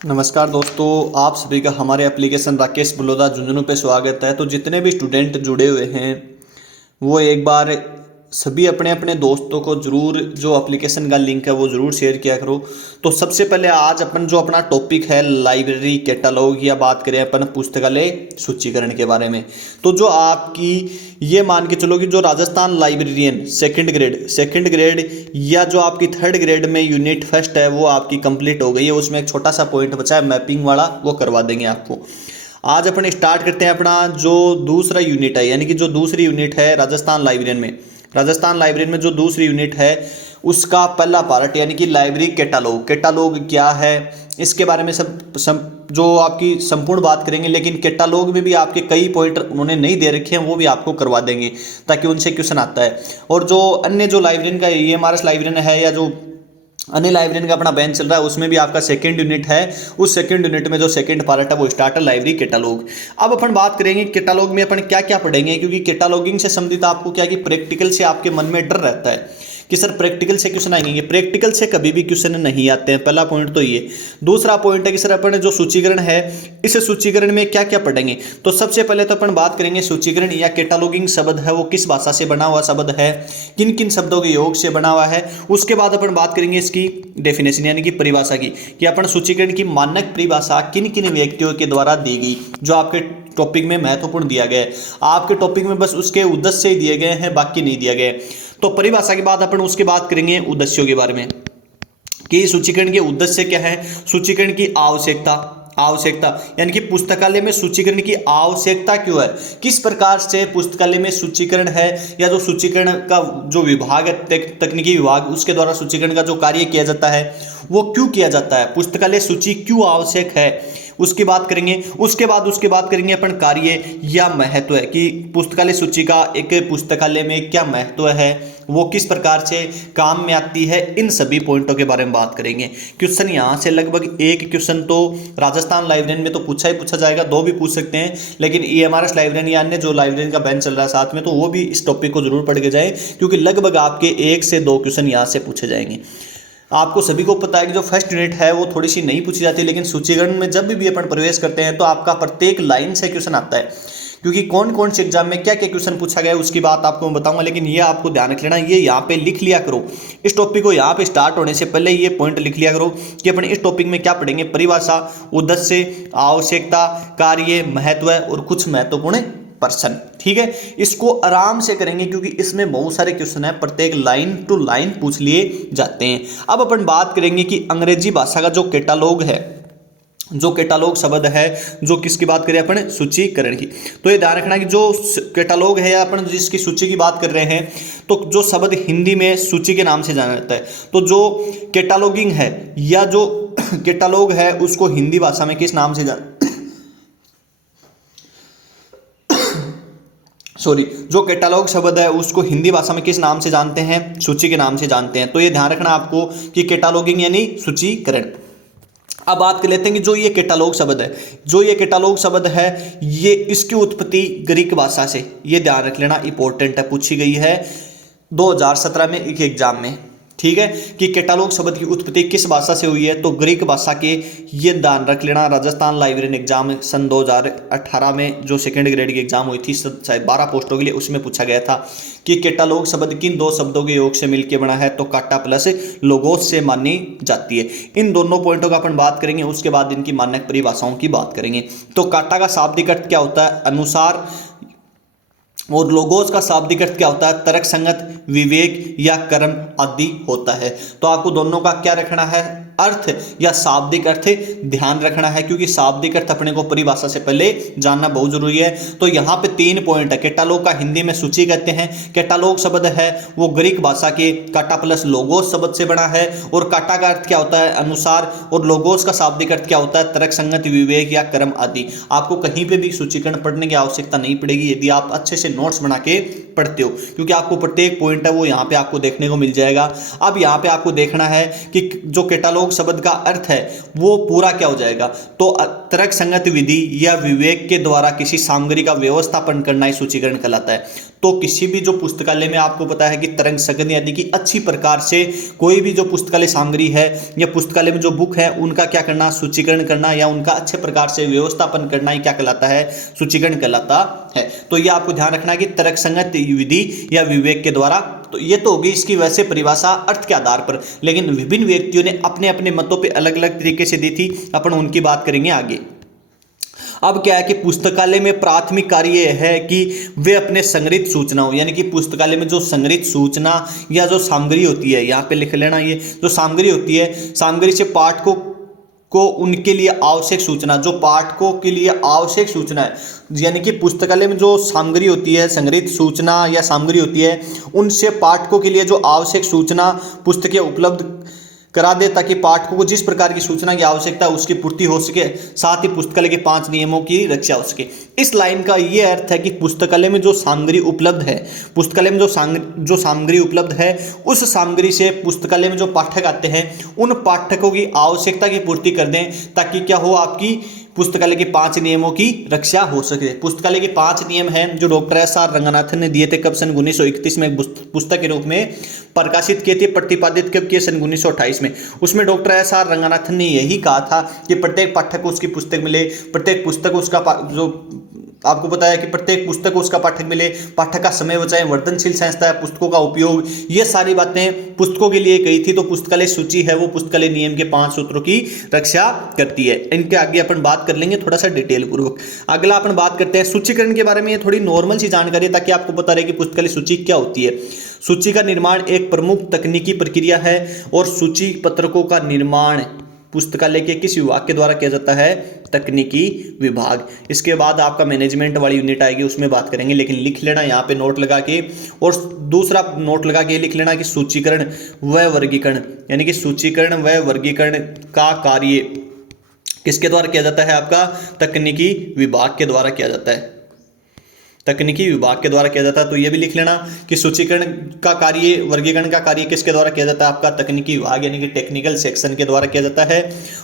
नमस्कार दोस्तों, आप सभी का हमारे एप्लीकेशन राकेश बलौदा झुंझुनू पे स्वागत है। तो जितने भी स्टूडेंट जुड़े हुए हैं वो एक बार सभी अपने अपने दोस्तों को ज़रूर जो एप्लीकेशन का लिंक है वो ज़रूर शेयर किया करो। तो सबसे पहले आज अपन जो अपना टॉपिक है लाइब्रेरी कैटलॉग या बात करें अपन पुस्तकालय सूचीकरण के बारे में। तो जो आपकी ये मान के चलो कि जो राजस्थान लाइब्रेरियन सेकंड ग्रेड या जो आपकी थर्ड ग्रेड में यूनिट फर्स्ट है वो आपकी कंप्लीट हो गई है। उसमें एक छोटा सा पॉइंट बचा है मैपिंग वाला, वो करवा देंगे आपको। आज अपन स्टार्ट करते हैं अपना जो दूसरा यूनिट है, यानी कि जो दूसरी यूनिट है राजस्थान लाइब्रेरियन में जो दूसरी यूनिट है उसका पहला पार्ट, यानी कि लाइब्रेरी कैटालॉग क्या है इसके बारे में सब जो आपकी संपूर्ण बात करेंगे। लेकिन कैटालॉग में भी आपके कई पॉइंट उन्होंने नहीं दे रखे हैं, वो भी आपको करवा देंगे ताकि उनसे क्वेश्चन आता है। और जो अन्य जो लाइब्रेरियन का EMRS लाइब्रेरियन है या जो अन्य लाइब्रेरियन का अपना बेंच चल रहा है उसमें भी आपका सेकंड यूनिट है। उस सेकंड यूनिट में जो सेकंड पार्ट है वो स्टार्ट है लाइब्रेरी कैटालॉग। अब अपन बात करेंगे कैटालॉग में अपन क्या क्या पढ़ेंगे, क्योंकि कैटालॉगिंग से संबंधित आपको क्या कि प्रैक्टिकल से आपके मन में डर रहता है कि सर प्रैक्टिकल से क्वेश्चन आएंगे। प्रैक्टिकल से कभी भी क्वेश्चन नहीं आते हैं, पहला पॉइंट तो ये। दूसरा पॉइंट है कि सर अपन जो सूचीकरण है इस सूचीकरण में क्या क्या पढ़ेंगे। तो सबसे पहले तो अपन बात करेंगे सूचीकरण या कैटालॉगिंग शब्द है वो किस भाषा से बना हुआ शब्द है, किन किन शब्दों के योग से बना हुआ है। उसके बाद अपन बात करेंगे इसकी डेफिनेशन यानी कि परिभाषा की, कि अपन सूचीकरण की मानक परिभाषा किन किन व्यक्तियों के द्वारा दी गई, जो आपके टॉपिक में महत्वपूर्ण दिया गया है। आपके टॉपिक में बस उसके उद्देश्य ही दिए गए हैं, बाकी नहीं दिया गया। तो परिभाषा के बाद अपन उसके बात करेंगे उद्देश्यों के बारे में कि सूचीकरण के उद्देश्य क्या है। सूचीकरण की आवश्यकता यानी कि पुस्तकालय में सूचीकरण की आवश्यकता क्यों है, किस प्रकार से पुस्तकालय में सूचीकरण है या जो सूचीकरण का जो विभाग है तकनीकी विभाग उसके द्वारा सूचीकरण का जो कार्य किया जाता है वो क्यों किया जाता है, पुस्तकालय सूची क्यों आवश्यक है, उसकी बात करेंगे। उसके बाद करेंगे अपन कार्य या महत्व है कि पुस्तकालय सूची का एक पुस्तकालय में क्या महत्व है, वो किस प्रकार से काम में आती है। इन सभी पॉइंटों के बारे में बात करेंगे। क्वेश्चन यहाँ से लगभग एक क्वेश्चन तो राजस्थान लाइब्रेरियन में तो पूछा जाएगा, दो भी पूछ सकते हैं। लेकिन EMRS लाइब्रेरियन या अन्य जो लाइब्रेरियन का बेंच चल रहा है साथ में, तो वो भी इस टॉपिक को जरूर पढ़ के जाए, क्योंकि लगभग आपके 1 से 2 क्वेश्चन यहाँ से पूछे जाएंगे। आपको सभी को पता है कि जो फर्स्ट यूनिट है वो थोड़ी सी नहीं पूछी जाती, लेकिन सूचीकरण में जब भी अपन प्रवेश करते हैं तो आपका प्रत्येक लाइन से क्वेश्चन आता है, क्योंकि कौन कौन से एग्जाम में क्या क्या क्वेश्चन पूछा गया है उसकी बात आपको मैं बताऊंगा। लेकिन ये आपको ध्यान रख लेना, ये यहाँ पे लिख लिया करो। इस टॉपिक को यहाँ पे स्टार्ट होने से पहले ये पॉइंट लिख लिया करो कि अपन इस टॉपिक में क्या पढ़ेंगे। परिभाषा, उद्देश्य, आवश्यकता, कार्य, महत्व और कुछ महत्वपूर्ण पर्सन। ठीक है, इसको आराम से करेंगे क्योंकि इसमें बहुत सारे क्वेश्चन है, प्रत्येक लाइन टू लाइन पूछ लिए जाते हैं। अब अपन बात करेंगे कि अंग्रेजी भाषा का जो कैटालॉग है, जो कैटालॉग शब्द है, जो किसकी बात करें अपन, सूचीकरण की। तो ये ध्यान रखना कि जो कैटालॉग है या अपन जिसकी सूची की बात कर रहे हैं, तो जो शब्द हिंदी में सूची के नाम से जाना जाता है, तो जो कैटालॉगिंग है या जो कैटालॉग है उसको हिंदी भाषा में किस नाम से जो कैटालॉग शब्द है उसको हिंदी भाषा में किस नाम से जानते हैं, सूची के नाम से जानते हैं। तो ये ध्यान रखना आपको कि कैटालॉगिंग यानी सूचीकरण। अब बात कर लेते हैं कि जो ये कैटालॉग शब्द है ये इसकी उत्पत्ति ग्रीक भाषा से, ये ध्यान रख लेना, इंपॉर्टेंट है, पूछी गई है 2017 में एक एग्जाम में। ठीक है, कि कैटालॉग शब्द की उत्पत्ति किस भाषा से हुई है, तो ग्रीक भाषा के, ये ध्यान रख लेना। राजस्थान लाइब्रेरियन एग्जाम सन 2018 में जो सेकंड ग्रेड की एग्जाम हुई थी शायद 12 पोस्टों के लिए, उसमें पूछा गया था कि कैटालॉग शब्द किन दो शब्दों के योग से मिलकर बना है, तो काटा प्लस लोगोस से मानी जाती है। इन दोनों पॉइंटों का अपन बात करेंगे, उसके बाद इनकी मानक परिभाषाओं की बात करेंगे। तो काटा का शाब्दिक अर्थ क्या होता है, अनुसार, और लोगोस का शाब्दिक अर्थ क्या होता है, तर्क संगत, विवेक या कर्म आदि होता है। तो आपको दोनों का क्या रखना है, अर्थ या शाब्दिक अर्थ ध्यान रखना है, क्योंकि शाब्दिक अर्थ अपने को परिभाषा से पहले जानना बहुत जरूरी है। तो यहाँ पे 3 पॉइंट है। कैटालॉग का हिंदी में सूची कहते हैं, कैटालॉग शब्द है वो ग्रीक भाषा के काटा प्लस लोगोस शब्द से बना है, और काटा का अर्थ क्या होता है, अनुसार, और लोगोस का शाब्दिक अर्थ क्या होता है, तर्क संगत, विवेक या कर्म आदि। आपको कहीं पे भी सूचीकरण पढ़ने की आवश्यकता नहीं पड़ेगी यदि आप अच्छे से नोट्स बना के पढ़ते हो, क्योंकि आपको प्रत्येक पॉइंट है वो यहाँ पे आपको देखने को मिल जाएगा। अब यहाँ पे आपको देखना है कि जो कैटालॉग शब्द का अर्थ है वो पूरा क्या हो जाएगा, तो तर्क संगत विधि या विवेक के द्वारा किसी सामग्री का व्यवस्थापन करना ही सूचीकरण कहलाता है। तो किसी भी जो पुस्तकालय में आपको पता है कि तरंग संगत यानी कि अच्छी प्रकार से कोई भी जो पुस्तकालय सामग्री है या पुस्तकालय में जो बुक है उनका क्या करना, सूचीकरण करना या उनका अच्छे प्रकार से व्यवस्थापन करना ही क्या कहलाता है, सूचीकरण कहलाता है। तो ये आपको ध्यान रखना है कि तर्क संगत विधि या विवेक के द्वारा। तो ये तो होगी इसकी वैसे परिभाषा अर्थ के आधार पर, लेकिन विभिन्न व्यक्तियों ने अपने अपने मतों पे अलग अलग तरीके से दी थी, अपन उनकी बात करेंगे आगे। अब क्या है कि पुस्तकालय में प्राथमिक कार्य यह है कि वे अपने संग्रहित सूचनाओं यानी कि पुस्तकालय में जो संग्रहित सूचना या जो सामग्री होती है, यहाँ पे लिख लेना, ये जो सामग्री होती है, सामग्री से पाठकों को उनके लिए आवश्यक सूचना, जो पाठकों के लिए आवश्यक सूचना है, यानी कि पुस्तकालय में जो सामग्री होती है, संग्रहित सूचना या सामग्री होती है, उनसे पाठकों के लिए जो आवश्यक सूचना पुस्तकें उपलब्ध करा दे ताकि पाठकों को जिस प्रकार की सूचना की आवश्यकता है उसकी पूर्ति हो सके, साथ ही पुस्तकालय के 5 नियमों की रक्षा हो सके। इस लाइन का ये अर्थ है कि पुस्तकालय में जो सामग्री उपलब्ध है, पुस्तकालय में जो सामग्री उपलब्ध है, उस सामग्री से पुस्तकालय में जो पाठक आते हैं उन पाठकों की आवश्यकता की पूर्ति कर दें ताकि क्या हो, आपकी पुस्तकालय के 5 नियमों की रक्षा हो सके। पुस्तकालय के 5 नियम हैं जो डॉक्टर एस.आर. रंगनाथन ने दिए थे, कब सन 1931 में एक पुस्तक के रूप में प्रकाशित किए थे, प्रतिपादित कब किए, सन 1928 में। उसमें डॉक्टर एस.आर. रंगनाथन ने यही कहा था कि प्रत्येक पाठक को उसकी पुस्तक मिले, प्रत्येक पुस्तक को उसका जो आपको पता है कि प्रत्येक पुस्तक को उसका पाठक मिले, पाठक का समय बचाएं, वर्धनशील संस्था है, पुस्तकों का उपयोग, ये सारी बातें पुस्तकों के लिए कही थी। तो पुस्तकालय सूची है वो पुस्तकालय नियम के 5 सूत्रों की रक्षा करती है। इनके आगे अपन बात कर लेंगे थोड़ा सा डिटेल पूर्वक। अगला अपन बात करते हैं सूचीकरण के बारे में। ये थोड़ी नॉर्मल सी जानकारी है ताकि आपको पता रहे कि पुस्तकालय सूची क्या होती है। सूची का निर्माण एक प्रमुख तकनीकी प्रक्रिया है और सूची पत्रकों का निर्माण पुस्तकालय के किस विभाग के द्वारा किया जाता है, तकनीकी विभाग। इसके बाद आपका मैनेजमेंट वाली यूनिट आएगी, उसमें बात करेंगे, लेकिन लिख लेना यहाँ पे नोट लगा के। और दूसरा नोट लगा के लिख लेना कि सूचीकरण व वर्गीकरण, यानी कि सूचीकरण व वर्गीकरण का कार्य किसके द्वारा किया जाता है, आपका तकनीकी विभाग के द्वारा किया जाता है, तकनीकी विभाग के द्वारा किया जाता है। तो ये भी लिख लेना कि सूचीकरण का कार्य, वर्गीकरण का कार्य किसके द्वारा किया जाता है, आपका तकनीकी विभाग यानी कि टेक्निकल सेक्शन के द्वारा किया जाता है।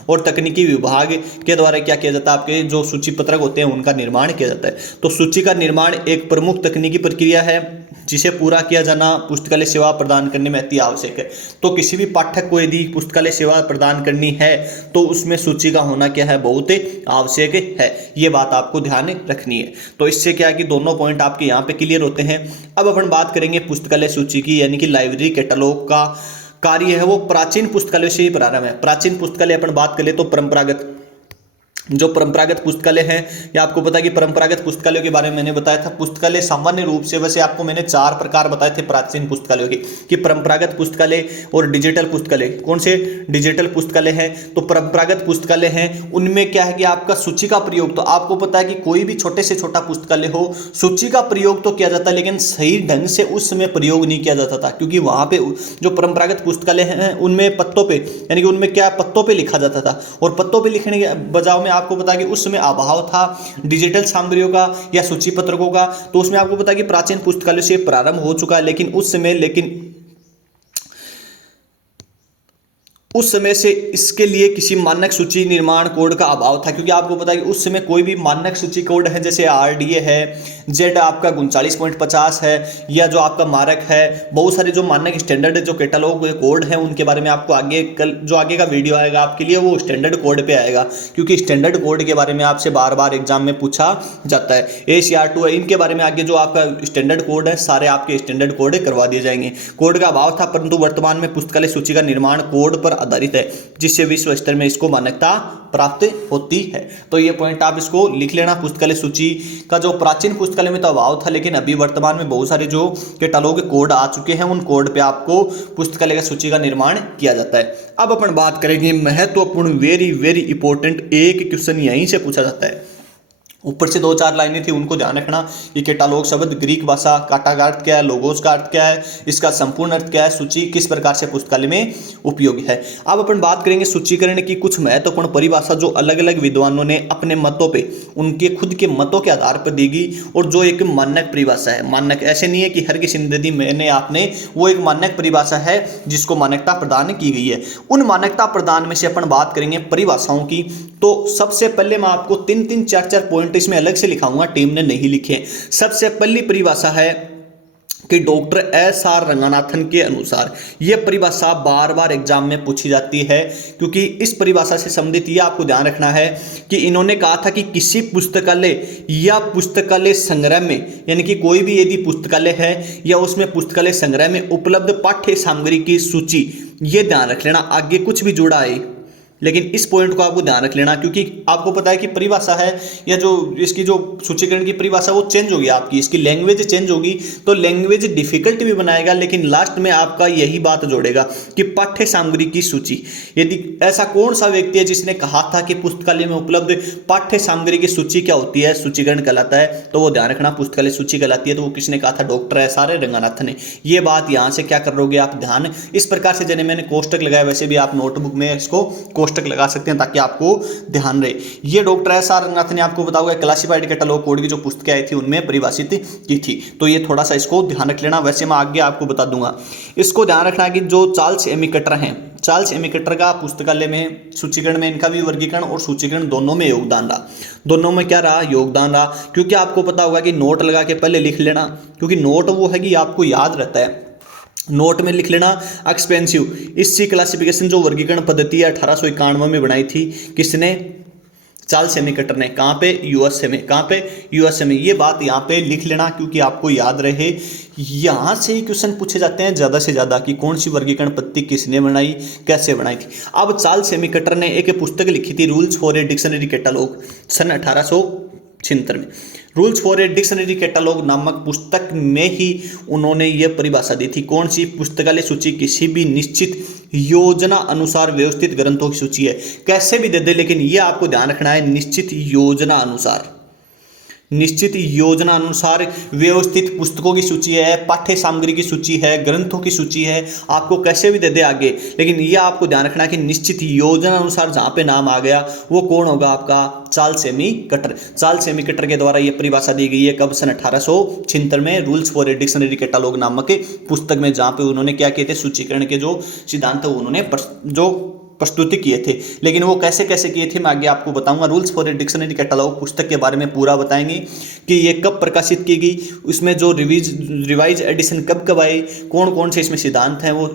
और तकनीकी विभाग के द्वारा क्या किया जाता है, आपके जो सूची पत्रक होते हैं उनका निर्माण किया जाता है। तो सूची का निर्माण एक प्रमुख तकनीकी प्रक्रिया है जिसे पूरा किया जाना पुस्तकालय सेवा प्रदान करने में अति आवश्यक है। तो किसी भी पाठक को यदि पुस्तकालय सेवा प्रदान करनी है तो उसमें सूची का होना क्या है, बहुत आवश्यक है। ये बात आपको ध्यान रखनी है। तो इससे क्या है कि दोनों पॉइंट आपके यहाँ पे क्लियर होते हैं। अब अपन बात करेंगे पुस्तकालय सूची की, यानी कि लाइब्रेरी कैटलॉग का कार्य है वो प्राचीन पुस्तकालय से ही प्रारंभ है। प्राचीन पुस्तकालय अपन बात करें तो परंपरागत, जो परंपरागत पुस्तकालय हैं, या आपको पता है कि परंपरागत पुस्तकालयों के बारे में मैंने बताया था। पुस्तकालय सामान्य रूप से, वैसे आपको मैंने 4 प्रकार बताए थे प्राचीन पुस्तकालयों के, कि परंपरागत पुस्तकालय और डिजिटल पुस्तकालय। कौन से डिजिटल पुस्तकालय हैं, तो परंपरागत पुस्तकालय हैं, उनमें क्या है कि आपका सूची का प्रयोग, तो आपको पता है कि कोई भी छोटे से छोटा पुस्तकालय हो, सूची का प्रयोग तो किया जाता है लेकिन सही ढंग से उस समय प्रयोग नहीं किया जाता था, क्योंकि वहां पे जो परंपरागत पुस्तकालय हैं उनमें पत्तों पे, यानी कि उनमें क्या पत्तों पे लिखा जाता था, और पत्तों पे लिखने के बजाय में आपको पता है कि उस समय अभाव था डिजिटल सामग्रियों का या सूची पत्रकों का। तो उसमें आपको पता है कि प्राचीन पुस्तकालय से प्रारंभ हो चुका है, लेकिन उस समय से इसके लिए किसी मानक सूची निर्माण कोड का अभाव था, क्योंकि आपको पता है कि उस समय कोई भी मानक सूची कोड है, जैसे RDA है, जेड आपका 39.50 है, या जो आपका मारक है, बहुत सारे जो मानक स्टैंडर्ड जो कैटलॉग कोड हैं उनके बारे में आपको आगे जो आगे का वीडियो आएगा आपके लिए वो स्टैंडर्ड कोड पे आएगा, क्योंकि स्टैंडर्ड कोड के बारे में आपसे बार बार एग्जाम में पूछा जाता है। ACR2 है, इनके बारे में आगे जो आपका स्टैंडर्ड कोड है सारे आपके स्टैंडर्ड कोड करवा दिए जाएंगे। कोड का अभाव था, परंतु वर्तमान में पुस्तकालय सूची का निर्माण कोड पर आधारित है, जिससे विश्व स्तर में इसको मान्यता प्राप्त होती है। तो ये पॉइंट आप इसको लिख लेना। पुस्तकालय सूची का जो प्राचीन पुस्तकालय में तो अभाव था, लेकिन अभी वर्तमान में बहुत सारे जो कैटलॉग कोड आ चुके हैं उन कोड पे आपको पुस्तकालय का सूची का निर्माण किया जाता है। अब अपन बात करेंगे महत्वपूर्ण, वेरी वेरी इंपॉर्टेंट, एक क्वेश्चन यहीं से पूछा जाता है। ऊपर से 2-4 लाइनें थी, उनको ध्यान रखना। ये कैटालॉग शब्द ग्रीक भाषा, काटा का अर्थ क्या है, लोगोस का अर्थ क्या है, इसका संपूर्ण अर्थ क्या है, सूची किस प्रकार से पुस्तकालय में उपयोगी है। अब अपन बात करेंगे सूचीकरण की कुछ महत्वपूर्ण परिभाषा जो अलग अलग विद्वानों ने अपने मतों पे, उनके खुद के मतों के आधार पर दी गई, और जो एक मानक परिभाषा है। मानक ऐसे नहीं है कि हर किसी ने दी मैंने आपने, वो एक मानक परिभाषा है जिसको मान्यता प्रदान की गई है। उन मान्यता प्रदान में से अपन बात करेंगे परिभाषाओं की। तो सबसे पहले मैं आपको 3-3, 4-4 पॉइंट इसमें अलग से लिखाऊंगा, टीम ने नहीं लिखे। सबसे पहली परिभाषा है कि डॉक्टर एस आर रंगनाथन के अनुसार, यह परिभाषा बार बार एग्जाम में पूछी जाती है, क्योंकि इस परिभाषा से संबंधित यह आपको ध्यान रखना है कि इन्होंने कहा था कि किसी पुस्तकालय या पुस्तकालय संग्रह में, यानी कि कोई भी यदि पुस्तकालय है या उसमें पुस्तकालय संग्रह में उपलब्ध पाठ्य सामग्री की सूची, ये ध्यान रख लेना, आगे कुछ भी जुड़ा है लेकिन इस पॉइंट को आपको ध्यान रख लेना, क्योंकि आपको पता है कि परिभाषा है या जो इसकी जो सूचीकरण की परिभाषा वो चेंज होगी, आपकी इसकी लैंग्वेज चेंज होगी, तो लैंग्वेज डिफिकल्ट भी बनाएगा, लेकिन लास्ट में आपका यही बात जोड़ेगा कि पाठ्य सामग्री की सूची। यदि ऐसा कौन सा व्यक्ति है जिसने कहा था कि पुस्तकालय में उपलब्ध पाठ्य सामग्री की सूची क्या होती है, सूचीकरण कहलाता है, तो वो ध्यान रखना, पुस्तकालय सूची कहलाती है। तो वो किसने कहा था? डॉक्टर एस आर रंगनाथन ने। ये बात यहाँ से क्या कर लोगे आप ध्यान, इस प्रकार से, जैसे मैंने कोष्टक लगाया वैसे भी आप नोटबुक में इसको कोष्टक लगा सकते हैं ताकि आपको ध्यान रहे। ये डॉक्टर एस आर रंगनाथन ने आपको बताया होगा क्लासिफाइड कैटलॉग कोड की जो पुस्तकें आई थी उनमें परिभाषित की थी, तो ये थोड़ा सा इसको ध्यान रख लेना। वैसे मैं आगे आपको बता दूंगा। इसको ध्यान रखना कि जो चार्ल्स एमी कटर हैं, चार्ल्स एमी कटर का पुस्तकालय में सूचीकरण में इनका भी वर्गीकरण और सूचीकरण दोनों में योगदान रहा। दोनों में क्या रहा? योगदान रहा। क्योंकि आपको पता होगा कि नोट लगा के पहले लिख लेना, क्योंकि नोट वो है कि आपको याद रहता है, नोट में लिख लेना एक्सपेंसिव। इसकी क्लासिफिकेशन जो वर्गीकरण पद्धति है 1891 में बनाई थी, किसने? चार्ल्स एमी कटर ने। कहाँ पे? यूएसए में। कहाँ पे? यूएसए में। ये बात यहाँ पे लिख लेना क्योंकि आपको याद रहे। यहाँ से ही क्वेश्चन पूछे जाते हैं ज़्यादा से ज़्यादा कि कौन सी वर्गीकरण पद्धति किसने बनाई, कैसे बनाई थी। अब चार्ल्स एमी कटर ने एक पुस्तक लिखी थी, rules for a dictionary catalogue, सन 1876 में। Rules for a dictionary catalogue नामक पुस्तक में ही उन्होंने यह परिभाषा दी थी। कौन सी? पुस्तकालय सूची किसी भी निश्चित योजना अनुसार व्यवस्थित ग्रंथों की सूची है। कैसे भी दे दे, लेकिन यह आपको ध्यान रखना है, निश्चित योजना अनुसार, निश्चित योजना अनुसार व्यवस्थित पुस्तकों की सूची है, पाठ्य सामग्री की सूची है, ग्रंथों की सूची है। आपको कैसे भी दे दे आगे, लेकिन यह आपको ध्यान रखना है कि निश्चित योजना अनुसार जहां पे नाम आ गया वो कौन होगा? आपका Charles Ammi Cutter. Charles Ammi Cutter के द्वारा यह परिभाषा दी गई है। कब? सन 1876 में, rules for a dictionary catalogue नामक पुस्तक में, जहां पे उन्होंने क्या किए थे? सूचीकरण के जो सिद्धांत उन्होंने जो प्रस्तुति किए थे। लेकिन वो कैसे कैसे किए थे मैं आगे आपको बताऊंगा। Rules for a dictionary catalogue पुस्तक के बारे में पूरा बताएंगे कि ये कब प्रकाशित की गई, उसमें जो रिवाइज एडिशन कब कब आई, कौन कौन से इसमें सिद्धांत हैं वो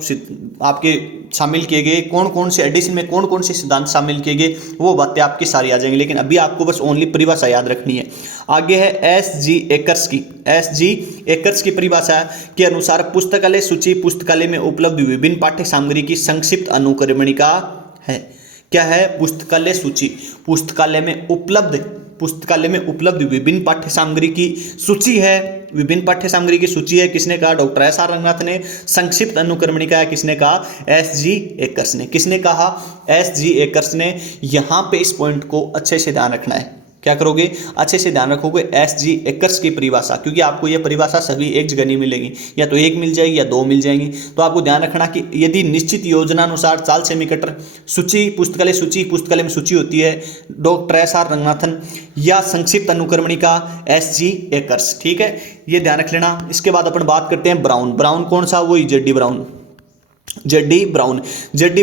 आपके शामिल किए गए, कौन कौन से एडिशन में कौन कौन से सिद्धांत शामिल किए गए, वो बातें आपकी सारी आ जाएंगी। लेकिन अभी आपको बस ओनली परिभाषा याद रखनी है। आगे है एस.जी. एकर्स की। एस.जी. एकर्स की परिभाषा के अनुसार पुस्तकालय सूची पुस्तकालय में उपलब्ध विभिन्न पाठ्य सामग्री की संक्षिप्त अनुक्रमणिका है। क्या है? पुस्तकालय सूची पुस्तकालय में उपलब्ध विभिन्न पाठ्य सामग्री की सूची है। विभिन्न पाठ्य सामग्री की सूची है, किसने कहा? डॉक्टर एस आर रंगनाथन ने। संक्षिप्त अनुक्रमणिका है, किसने कहा? एस.जी. एकर्स ने। किसने कहा? एस.जी. एकर्स ने। यहां पे इस पॉइंट को अच्छे से ध्यान रखना है। क्या करोगे? अच्छे से ध्यान रखोगे एस.जी. एकर्स की परिभाषा, क्योंकि आपको यह परिभाषा सभी एक जगह नहीं मिलेगी, या तो एक मिल जाएगी या दो मिल जाएंगी। तो आपको ध्यान रखना कि यदि निश्चित योजना अनुसार चार्ल्स एमी कटर सूची पुस्तकालय में सूची होती है डॉक्टर एस आर रंगनाथन, या संक्षिप्त अनुक्रमणिका एस.जी. एकर्स। ठीक है, ये ध्यान रख लेना। इसके बाद अपन बात करते हैं ब्राउन कौन सा? वही जेडी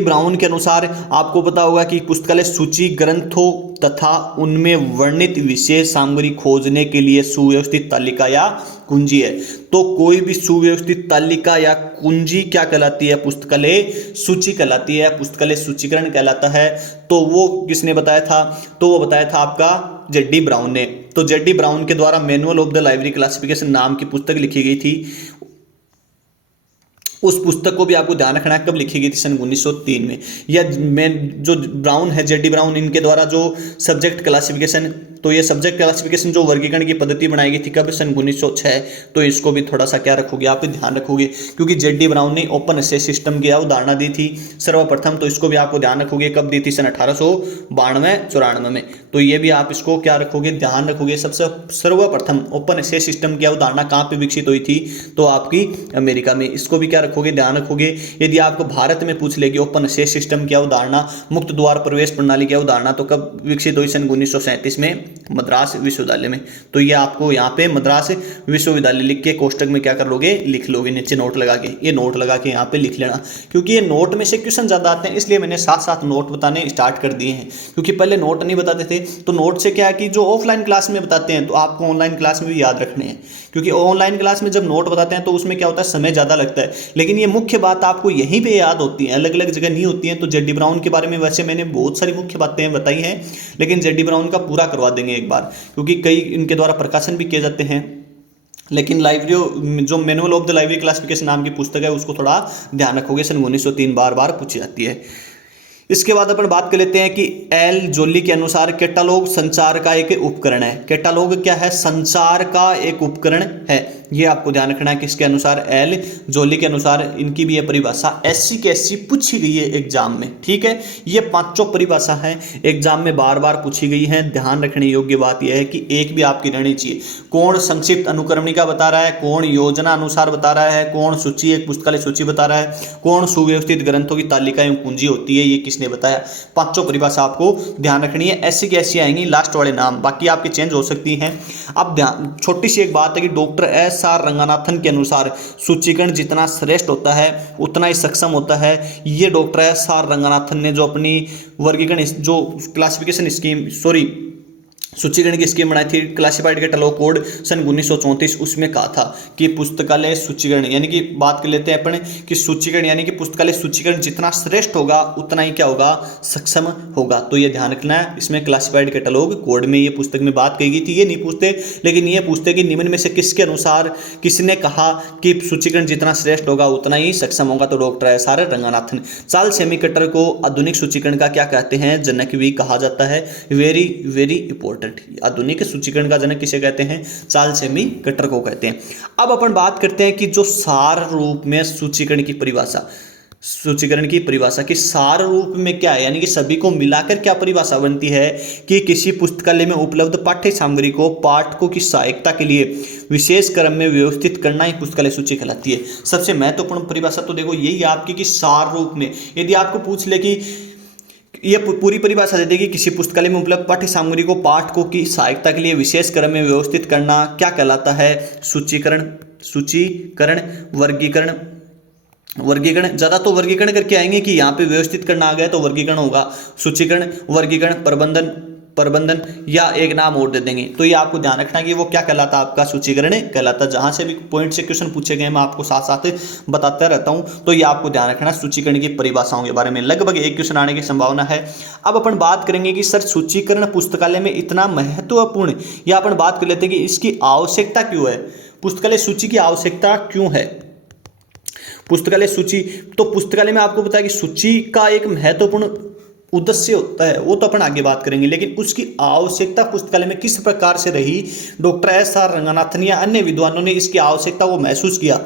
ब्राउन के अनुसार आपको पता होगा कि पुस्तकालय सूची ग्रंथों तथा उनमें वर्णित विशेष सामग्री खोजने के लिए सुव्यवस्थित तालिका या कुंजी है। तो कोई भी सुव्यवस्थित तालिका या कुंजी क्या कहलाती है? पुस्तकालय सूची कहलाती है, पुस्तकालय सूचीकरण कहलाता है। तो वो किसने बताया था? तो वो बताया था आपका जेडी ब्राउन ने। तो जेडी ब्राउन के द्वारा manual of the library classification नाम की पुस्तक लिखी गई थी। उस पुस्तक को भी आपको ध्यान रखना है, कब लिखी गई थी? सन 1903 में। या जो ब्राउन है, जेडी ब्राउन, इनके द्वारा जो सब्जेक्ट क्लासिफिकेशन, तो ये सब्जेक्ट क्लासिफिकेशन जो वर्गीकरण की पद्धति बनाई गई थी कब? सन 1906। तो इसको भी थोड़ा सा क्या रखोगे आप ध्यान रखोगे, क्योंकि जेडी ब्राउन ने ओपन एसेस सिस्टम की अवधारणा दी थी सर्वप्रथम। तो इसको भी आपको ध्यान रखोगे, कब दी थी? सन 1892-94 में। तो ये भी आप इसको क्या रखोगे? ध्यान रखोगे। सबसे सर्वप्रथम ओपन एसेस सिस्टम की अवधारणा कहाँ पे विकसित हुई थी? तो आपकी अमेरिका में। इसको भी क्या रखोगे? ध्यान रखोगे। यदि आपको भारत में पूछ लेगी ओपन एसेस सिस्टम की अवधारणा, मुक्त द्वार प्रवेश प्रणाली की अवधारणा, तो कब विकसित हुई? सन 1937 में मद्रास विश्वविद्यालय में। तो ये आपको यहाँ पे मद्रास विश्वविद्यालय लिख के कोष्टक में क्या कर लोगे, लिख लोगे नीचे नोट लगा के। ये नोट लगा के यहाँ पे लिख लेना, क्योंकि ये नोट में से क्वेश्चन ज़्यादा आते हैं, इसलिए मैंने साथ साथ नोट बताने स्टार्ट कर दिए हैं। क्योंकि पहले नोट नहीं बताते थे, तो नोट से क्या है कि जो ऑफलाइन क्लास में बताते हैं तो आपको ऑनलाइन क्लास में भी याद रखने हैं। क्योंकि ऑनलाइन क्लास में जब नोट बताते हैं तो उसमें क्या होता है, समय ज़्यादा लगता है, लेकिन ये मुख्य बात आपको यहीं पे याद होती है, अलग अलग जगह नहीं होती हैं। तो जेडी ब्राउन के बारे में वैसे मैंने बहुत सारी मुख्य बातें बताई हैं, लेकिन जेडी ब्राउन का पूरा करवा देंगे एक बार, क्योंकि कई इनके द्वारा प्रकाशन भी किए जाते हैं। लेकिन लाइब्रेरी जो manual of the library classification नाम की पुस्तक है उसको थोड़ा ध्यान रखोगे, सन 1903 बार बार पूछी जाती है। इसके बाद अपन बात कर लेते हैं कि एल जोली के अनुसार कैटालॉग संचार का एक उपकरण है। कैटालॉग क्या है, संचार का एक उपकरण है। ये आपको ध्यान रखना है। किसके अनुसार, एल जोली के अनुसार। इनकी भी ये परिभाषा ऐसी की ऐसी पूछी गई है एग्जाम में, ठीक है। ये पांचों परिभाषा है एग्जाम में बार बार पूछी गई है। ध्यान रखने योग्य बात यह है कि एक भी आपकी रहनी चाहिए। कौन संक्षिप्त अनुक्रमणिका बता रहा है, कौन योजना अनुसार बता रहा है, कौन सूची, एक पुस्तकालय सूची बता रहा है, कौन सुव्यवस्थित ग्रंथों की तालिका एवं पूंजी होती है, ये किसने बताया। पांचों परिभाषा आपको ध्यान रखनी है। ऐसी की ऐसी आएंगी लास्ट वाले नाम, बाकी आपकी चेंज हो सकती हैं। अब ध्यान, छोटी सी एक बात है कि डॉक्टर एस.आर. रंगनाथन के अनुसार सूचीकरण जितना श्रेष्ठ होता है उतना ही सक्षम होता है। ये डॉक्टर एस.आर. रंगनाथन ने जो अपनी वर्गीकरण जो क्लासिफिकेशन स्कीम सूचीकरण की स्कीम बनाई थी, क्लासिफाइड कैटलॉग कोड सन 1934, उसमें कहा था कि पुस्तकालय सूचीकरण, यानी कि बात कर लेते हैं अपन कि सूचीकरण यानी कि पुस्तकालय सूचीकरण जितना श्रेष्ठ होगा उतना ही क्या होगा, सक्षम होगा। तो ये ध्यान रखना है। इसमें क्लासिफाइड कैटलॉग कोड में ये पुस्तक में बात कही गई थी, ये नहीं पूछते, लेकिन ये पूछते कि निम्न में से किसके अनुसार किसने कहा कि सूचीकरण जितना श्रेष्ठ होगा उतना ही सक्षम होगा। तो डॉक्टर एस.आर. रंगनाथन। चार्ल्स सेमीकटर को आधुनिक सूचीकरण का क्या कहते हैं, जनक भी कहा जाता है। Very very important. आधुनिक सूचीकरण का जनक किसे कहते हैं, चार्ल्स सेमीकटर को कहते हैं। अब अपन बात करते हैं कि जो सार रूप में सूचीकरण की परिभाषा की सार रूप में क्या है, यानी कि सभी को मिलाकर क्या परिभाषा बनती है कि किसी पुस्तकालय में उपलब्ध पाठ्य सामग्री को पाठकों की सहायता के लिए विशेष क्रम में व्यवस्थित करना ही पुस्तकालय सूची कहलाती है। सबसे महत्वपूर्ण परिभाषा तो देखो यही आपकी कि सार रूप में। यदि आपको पूछ ले कि यह पूरी परिभाषा दे देगी किसी पुस्तकालय में उपलब्ध पाठ्य सामग्री को पाठकों की सहायता के लिए विशेष क्रम में व्यवस्थित करना क्या कहलाता है, सूचीकरण। वर्गीकरण ज्यादा तो वर्गीकरण करके आएंगे कि यहाँ पे व्यवस्थित करना आ गया तो वर्गीकरण होगा। सूचीकरण, वर्गीकरण, प्रबंधन या एक नाम और दे देंगे। तो ये आपको ध्यान रखना कि वो क्या कहलाता है, आपका सूचीकरण कहलाता। जहां से भी पॉइंट से क्वेश्चन पूछे गए मैं आपको साथ साथ बताता रहता हूं, तो ये आपको ध्यान रखना सूचीकरण की परिभाषाओं के बारे में। लगभग एक क्वेश्चन आने की संभावना है। अब अपन बात करेंगे कि सर सूचीकरण पुस्तकालय में इतना महत्वपूर्ण, या अपन बात कर लेते हैं कि इसकी आवश्यकता क्यों है, पुस्तकालय सूची की आवश्यकता क्यों है। पुस्तकालय सूची, तो पुस्तकालय में आपको पता है कि सूची का एक महत्वपूर्ण उद्देश्य होता है, वो तो अपन आगे बात करेंगे, लेकिन उसकी आवश्यकता पुस्तकालय में किस प्रकार से रही, डॉक्टर एस.आर. रंगनाथन या अन्य विद्वानों ने इसकी आवश्यकता को महसूस किया।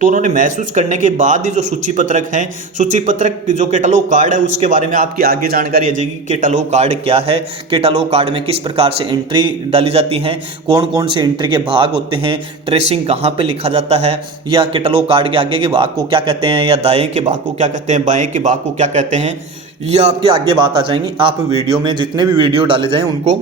तो उन्होंने महसूस करने के बाद ही जो सूची पत्रक हैं, सूची पत्रक जो कैटलॉग कार्ड है उसके बारे में आपकी आगे जानकारी आ जाएगी। कैटलॉग कार्ड क्या है, कैटलॉग कार्ड में किस प्रकार से एंट्री डाली जाती हैं, कौन कौन से एंट्री के भाग होते हैं, ट्रेसिंग कहाँ पे लिखा जाता है, या कैटलॉग कार्ड के आगे के भाग को क्या कहते हैं, या दाएं के भाग को क्या कहते हैं, बाएं के भाग को क्या कहते हैं, ये आपके आगे बात आ जाएंगी। आप वीडियो में जितने भी वीडियो डाले जाएं उनको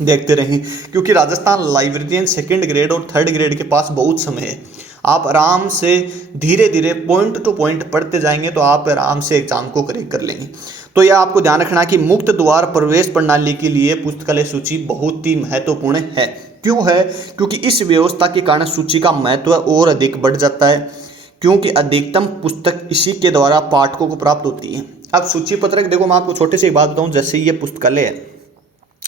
देखते रहें, क्योंकि राजस्थान लाइब्रेरियन सेकंड ग्रेड और थर्ड ग्रेड के पास बहुत समय है। आप आराम से धीरे धीरे पॉइंट टू पॉइंट पढ़ते जाएंगे तो आप आराम से एग्जाम को करेक्ट कर लेंगे। तो यह आपको ध्यान रखना कि मुक्त द्वार प्रवेश प्रणाली के लिए पुस्तकालय सूची बहुत ही महत्वपूर्ण है। क्यों है, क्योंकि इस व्यवस्था के कारण सूची का महत्व और अधिक बढ़ जाता है, क्योंकि अधिकतम पुस्तक इसी के द्वारा पाठकों को प्राप्त होती है। अब सूची पत्रक देखो, मैं आपको छोटे से एक बात बताऊं, जैसे ये पुस्तकालय है,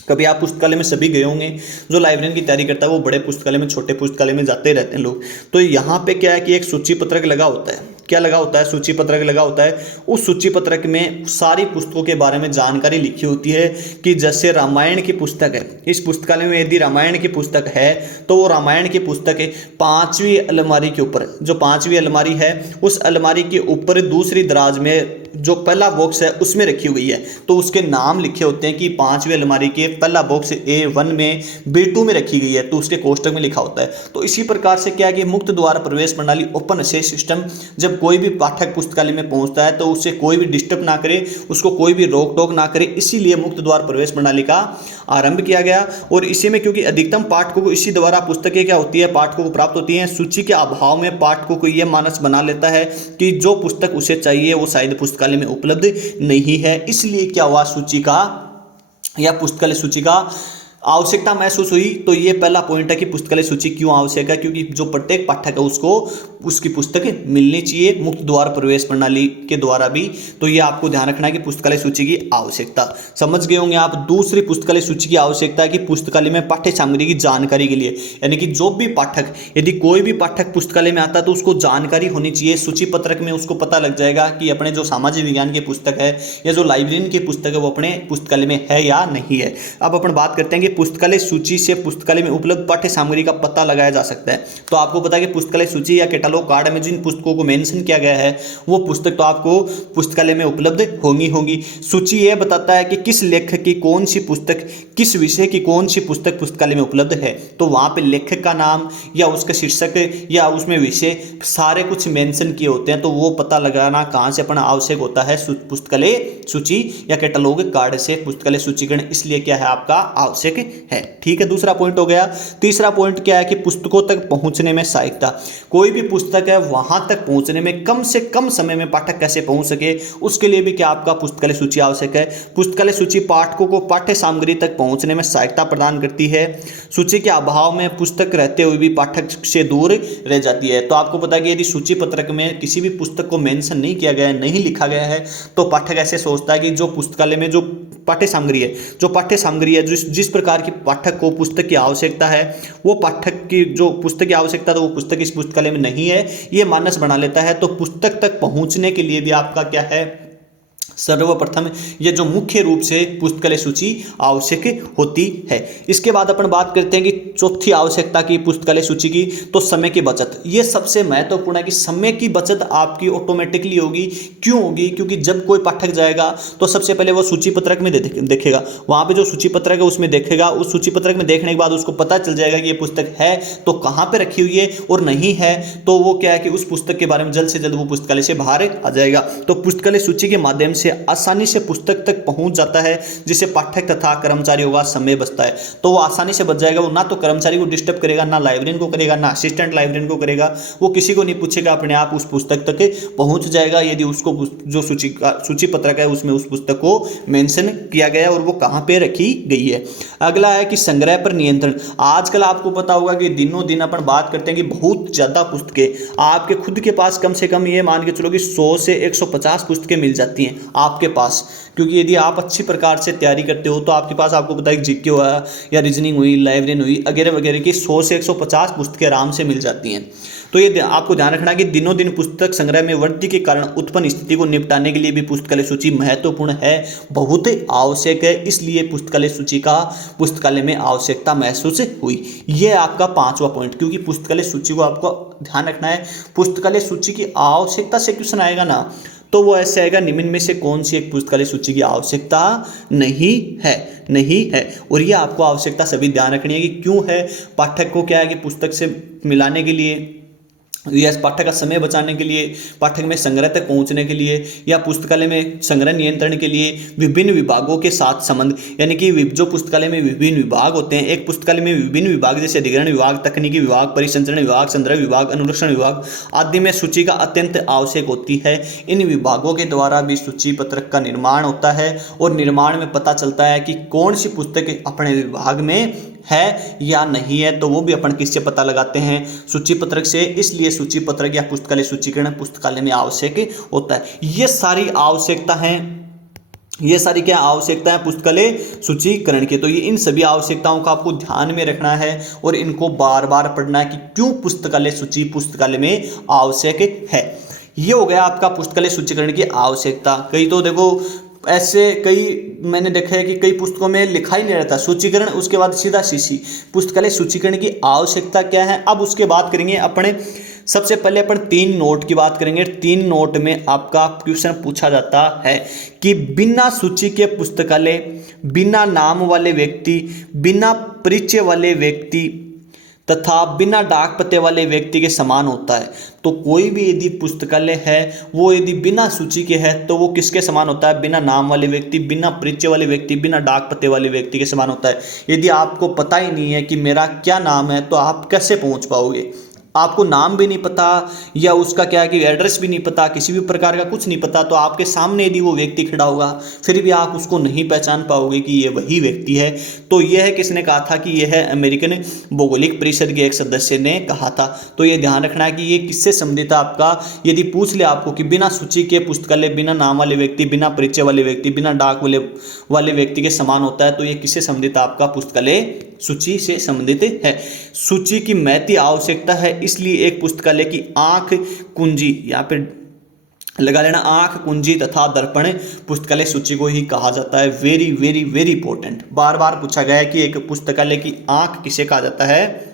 कभी आप पुस्तकालय में सभी गए होंगे, जो लाइब्रेरियन की तैयारी करता है वो बड़े पुस्तकालय में, छोटे पुस्तकालय में जाते रहते हैं लोग। तो यहाँ पे क्या है कि एक सूची पत्रक लगा होता है। क्या लगा होता है, सूची पत्रक लगा होता है। उस सूची पत्रक में सारी पुस्तकों के बारे में जानकारी लिखी होती है कि जैसे रामायण की पुस्तक है, इस पुस्तकालय में यदि रामायण की पुस्तक है तो वो रामायण की पुस्तक है 5वीं अलमारी के ऊपर, जो 5वीं अलमारी है उस अलमारी के ऊपर दूसरी दराज में जो पहला बॉक्स है उसमें रखी हुई है, तो उसके नाम लिखे होते हैं कि 5वीं अलमारी के पहला बॉक्स A1 में B2 में रखी गई है, तो उसके कोष्टक में लिखा होता है। तो इसी प्रकार से क्या है कि मुक्त द्वार प्रवेश प्रणाली, ओपन एक्सेस सिस्टम, जब कोई भी पाठक पुस्तकालय में पहुंचता है तो उससे कोई भी डिस्टर्ब ना करे, उसको कोई भी रोक टोक ना करे, इसीलिए मुक्त द्वार प्रवेश प्रणाली का आरंभ किया गया। और इसी में क्योंकि अधिकतम पाठकों को इसी द्वारा पुस्तकें क्या होती है, पाठकों को प्राप्त होती हैं, सूची के अभाव में पाठकों को यह मानस बना लेता है कि जो पुस्तक उसे चाहिए वो शायद पुस्तकालय में उपलब्ध नहीं है, इसलिए क्या हुआ, सूची का या पुस्तकालय सूची का आवश्यकता महसूस हुई। तो ये पहला पॉइंट है कि पुस्तकालय सूची क्यों आवश्यक है, क्योंकि जो प्रत्येक पाठक है उसको उसकी पुस्तक मिलनी चाहिए मुक्त द्वार प्रवेश प्रणाली के द्वारा भी। तो ये आपको ध्यान रखना है कि पुस्तकालय सूची की आवश्यकता समझ गए होंगे आप। दूसरी पुस्तकालय सूची की आवश्यकता है कि पुस्तकालय में पाठ्य सामग्री की जानकारी के लिए, यानी कि जो भी पाठक, यदि कोई भी पाठक पुस्तकालय में आता है तो उसको जानकारी होनी चाहिए, सूची पत्रक में उसको पता लग जाएगा कि अपने जो सामाजिक विज्ञान की पुस्तक है या जो लाइब्रेरी की पुस्तक है वो अपने पुस्तकालय में है या नहीं है। अब अपन बात करते हैं कि पुस्तकालय सूची से पुस्तकालय में उपलब्ध पाठ्य सामग्री का पता लगाया जा सकता है। तो आपको पता है कि पुस्तकालय सूची या कैटलॉग कार्ड में जिन पुस्तकों को मेंशन किया गया है वो पुस्तक तो आपको पुस्तकालय में उपलब्ध होगी। सूची यह बताता है कि किस लेखक की कौन सी पुस्तक, किस विषय की कौन सी पुस्तक पुस्तकालय में उपलब्ध है। तो वहां पे लेखक का नाम या उसका शीर्षक या उसमें विषय सारे कुछ मेंशन किए होते हैं, तो वो पता लगाना कहां से अपना आवश्यक होता है, पुस्तकालय सूची या कैटलॉग कार्ड से पुस्तकालय सूचीकरण इसलिए क्या है आपका आवश्यक है। ठीक है, दूसरा पॉइंट हो गया। तीसरा पॉइंट क्या है कि पुस्तकों तक पहुंचने में सहायता। कोई भी पुस्तक है वहां तक पहुंचने में कम से कम समय में पाठक कैसे पहुंच सके, उसके लिए भी क्या आपका पुस्तकालय सूची आवश्यक है। पुस्तकालय सूची पाठकों को पाठ्य सामग्री तक पहुंचने में सहायता प्रदान करती है। सूची के अभाव में पुस्तक रहते हुए भी पाठक से दूर रह जाती है। तो आपको पता है कि यदि सूची पत्रक में किसी भी पुस्तक को मेंशन नहीं किया गया है, नहीं लिखा गया है, तो पाठक ऐसे सोचता है कि जो पुस्तकालय में जो पाठ्य सामग्री है, जिस प्रकार की पाठक को पुस्तक की आवश्यकता है, वो पाठक की जो पुस्तक की आवश्यकता तो वो पुस्तक इस पुस्तकालय में नहीं है, ये मानस बना लेता है। तो पुस्तक तक पहुंचने के लिए भी आपका क्या है, सर्वप्रथम ये जो मुख्य रूप से पुस्तकालय सूची आवश्यक होती है। इसके बाद अपन बात करते हैं कि चौथी आवश्यकता की पुस्तकालय सूची की, तो समय की बचत। ये सबसे महत्वपूर्ण है कि समय की बचत आपकी ऑटोमेटिकली होगी। क्यों होगी, क्योंकि जब कोई पाठक जाएगा तो सबसे पहले वो सूची पत्रक में देखेगा, वहां पे जो सूची पत्रक है उसमें देखेगा, उस सूची पत्रक में देखने के बाद उसको पता चल जाएगा कि ये पुस्तक है तो कहां पे रखी हुई है, और नहीं है तो वो क्या है कि उस पुस्तक के बारे में जल्द से जल्द वो पुस्तकालय से बाहर आ जाएगा। तो पुस्तकालय सूची के माध्यम से आसानी से पुस्तक तक पहुंच जाता है, जिससे पाठक तथा कर्मचारियों का समय बचता है। तो वो आसानी से बच जाएगा, वो ना तो कर्मचारी को डिस्टर्ब करेगा, ना लाइब्रेरियन को करेगा, ना असिस्टेंट लाइब्रेरियन को करेगा, वो किसी को नहीं पूछेगा, अपने आप उस पुस्तक तक पहुंच जाएगा यदि उसको जो सूची पत्रक है उसमें उस पुस्तक को मेंशन किया गया है और वो कहां पे रखी गई है। अगला है कि संग्रह पर नियंत्रण। आजकल आपको पता होगा कि दिनों दिन अपन बात करते हैं कि बहुत ज्यादा पुस्तकें आपके खुद के पास, कम से कम ये मान के चलो कि 100 से 150 पुस्तकें मिल जाती हैं आपके पास, क्योंकि यदि आप अच्छी प्रकार से तैयारी करते हो तो आपके पास, आपको पता है जीके हुआ या रीजनिंग हुई, लाइब्रेरी हुई वगैरह वगैरह की 100 से 150 पुस्तकें आराम से मिल जाती हैं। तो ये आपको ध्यान रखना कि दिनों दिन पुस्तक संग्रह में वृद्धि के कारण उत्पन्न स्थिति को निपटाने के लिए भी पुस्तकालय सूची महत्वपूर्ण है, बहुत आवश्यक है, इसलिए पुस्तकालय सूची का पुस्तकालय में आवश्यकता महसूस हुई। ये आपका 5वां पॉइंट, क्योंकि पुस्तकालय सूची को आपको ध्यान रखना है। पुस्तकालय सूची की आवश्यकता से क्वेश्चन आएगा ना, तो वो ऐसे आएगा, निम्न में से कौन सी एक पुस्तकालय सूची की आवश्यकता नहीं है। और ये आपको आवश्यकता सभी ध्यान रखनी है कि क्यों है। पाठक को क्या है कि पुस्तक से मिलाने के लिए, या पाठक का समय बचाने के लिए, पाठक में संग्रह तक पहुंचने के लिए, या पुस्तकालय में संग्रह नियंत्रण के लिए विभिन्न विभागों के साथ संबंध, यानी कि जो पुस्तकालय में विभिन्न विभाग होते हैं, एक पुस्तकालय में विभिन्न विभाग जैसे अधिग्रहण विभाग, तकनीकी विभाग, परिसंचरण विभाग, संदर्भ विभाग, अनुरक्षण विभाग आदि में सूची का अत्यंत आवश्यक होती है। इन विभागों के द्वारा भी सूची पत्रक का निर्माण होता है और निर्माण में पता चलता है कि कौन सी पुस्तक अपने विभाग में है या नहीं है, तो वो भी अपन किससे पता लगाते हैं, सूची पत्रक से। इसलिए सूची पत्रक या पुस्तकालय सूचीकरण पुस्तकालय में आवश्यक होता है। ये सारी आवश्यकता है, ये सारी क्या आवश्यकता है पुस्तकालय सूचीकरण की। तो ये इन सभी आवश्यकताओं का आपको ध्यान में रखना है और इनको बार बार पढ़ना है कि क्यों पुस्तकालय सूची पुस्तकालय में आवश्यक है। ये हो गया आपका पुस्तकालय सूचीकरण की आवश्यकता। कई तो देखो ऐसे कई मैंने देखा है कि कई पुस्तकों में लिखा ही नहीं रहता सूचीकरण, उसके बाद सीधा सीसी। पुस्तकालय सूचीकरण की आवश्यकता क्या है, अब उसके बाद करेंगे अपने। सबसे पहले अपन 3 नोट की बात करेंगे। 3 नोट में आपका क्वेश्चन पूछा जाता है कि बिना सूची के पुस्तकालय बिना नाम वाले व्यक्ति, बिना परिचय वाले व्यक्ति तथा बिना डाक पते वाले व्यक्ति के समान होता है। तो कोई भी यदि पुस्तकालय है वो यदि बिना सूची के है तो वो किसके समान होता है, बिना नाम वाले व्यक्ति, बिना परिचय वाले व्यक्ति, बिना डाक पते वाले व्यक्ति के समान होता है। यदि आपको पता ही नहीं है कि मेरा क्या नाम है तो आप कैसे पहुंच पाओगे। आपको नाम भी नहीं पता या उसका क्या है कि एड्रेस भी नहीं पता, किसी भी प्रकार का कुछ नहीं पता, तो आपके सामने यदि वो व्यक्ति खड़ा होगा फिर भी आप उसको नहीं पहचान पाओगे कि ये वही व्यक्ति है। तो यह है किसने कहा था कि यह है अमेरिकन भौगोलिक परिषद के एक सदस्य ने कहा था। तो ये ध्यान रखना है कि ये किससे संबंधित है आपका। यदि पूछ ले आपको कि बिना सूची के पुस्तकालय बिना नाम वाले व्यक्ति, बिना परिचय वाले व्यक्ति, बिना डाक वाले व्यक्ति के समान होता है, तो ये किससे संबंधित आपका पुस्तकालय सूची से संबंधित है। सूची की महती आवश्यकता है, इसलिए एक पुस्तकालय की आंख कुंजी, यहाँ पे लगा लेना आंख कुंजी तथा दर्पण पुस्तकालय सूची को ही कहा जाता है। वेरी वेरी वेरी इंपॉर्टेंट, बार बार पूछा गया है कि एक पुस्तकालय की आंख किसे कहा जाता है,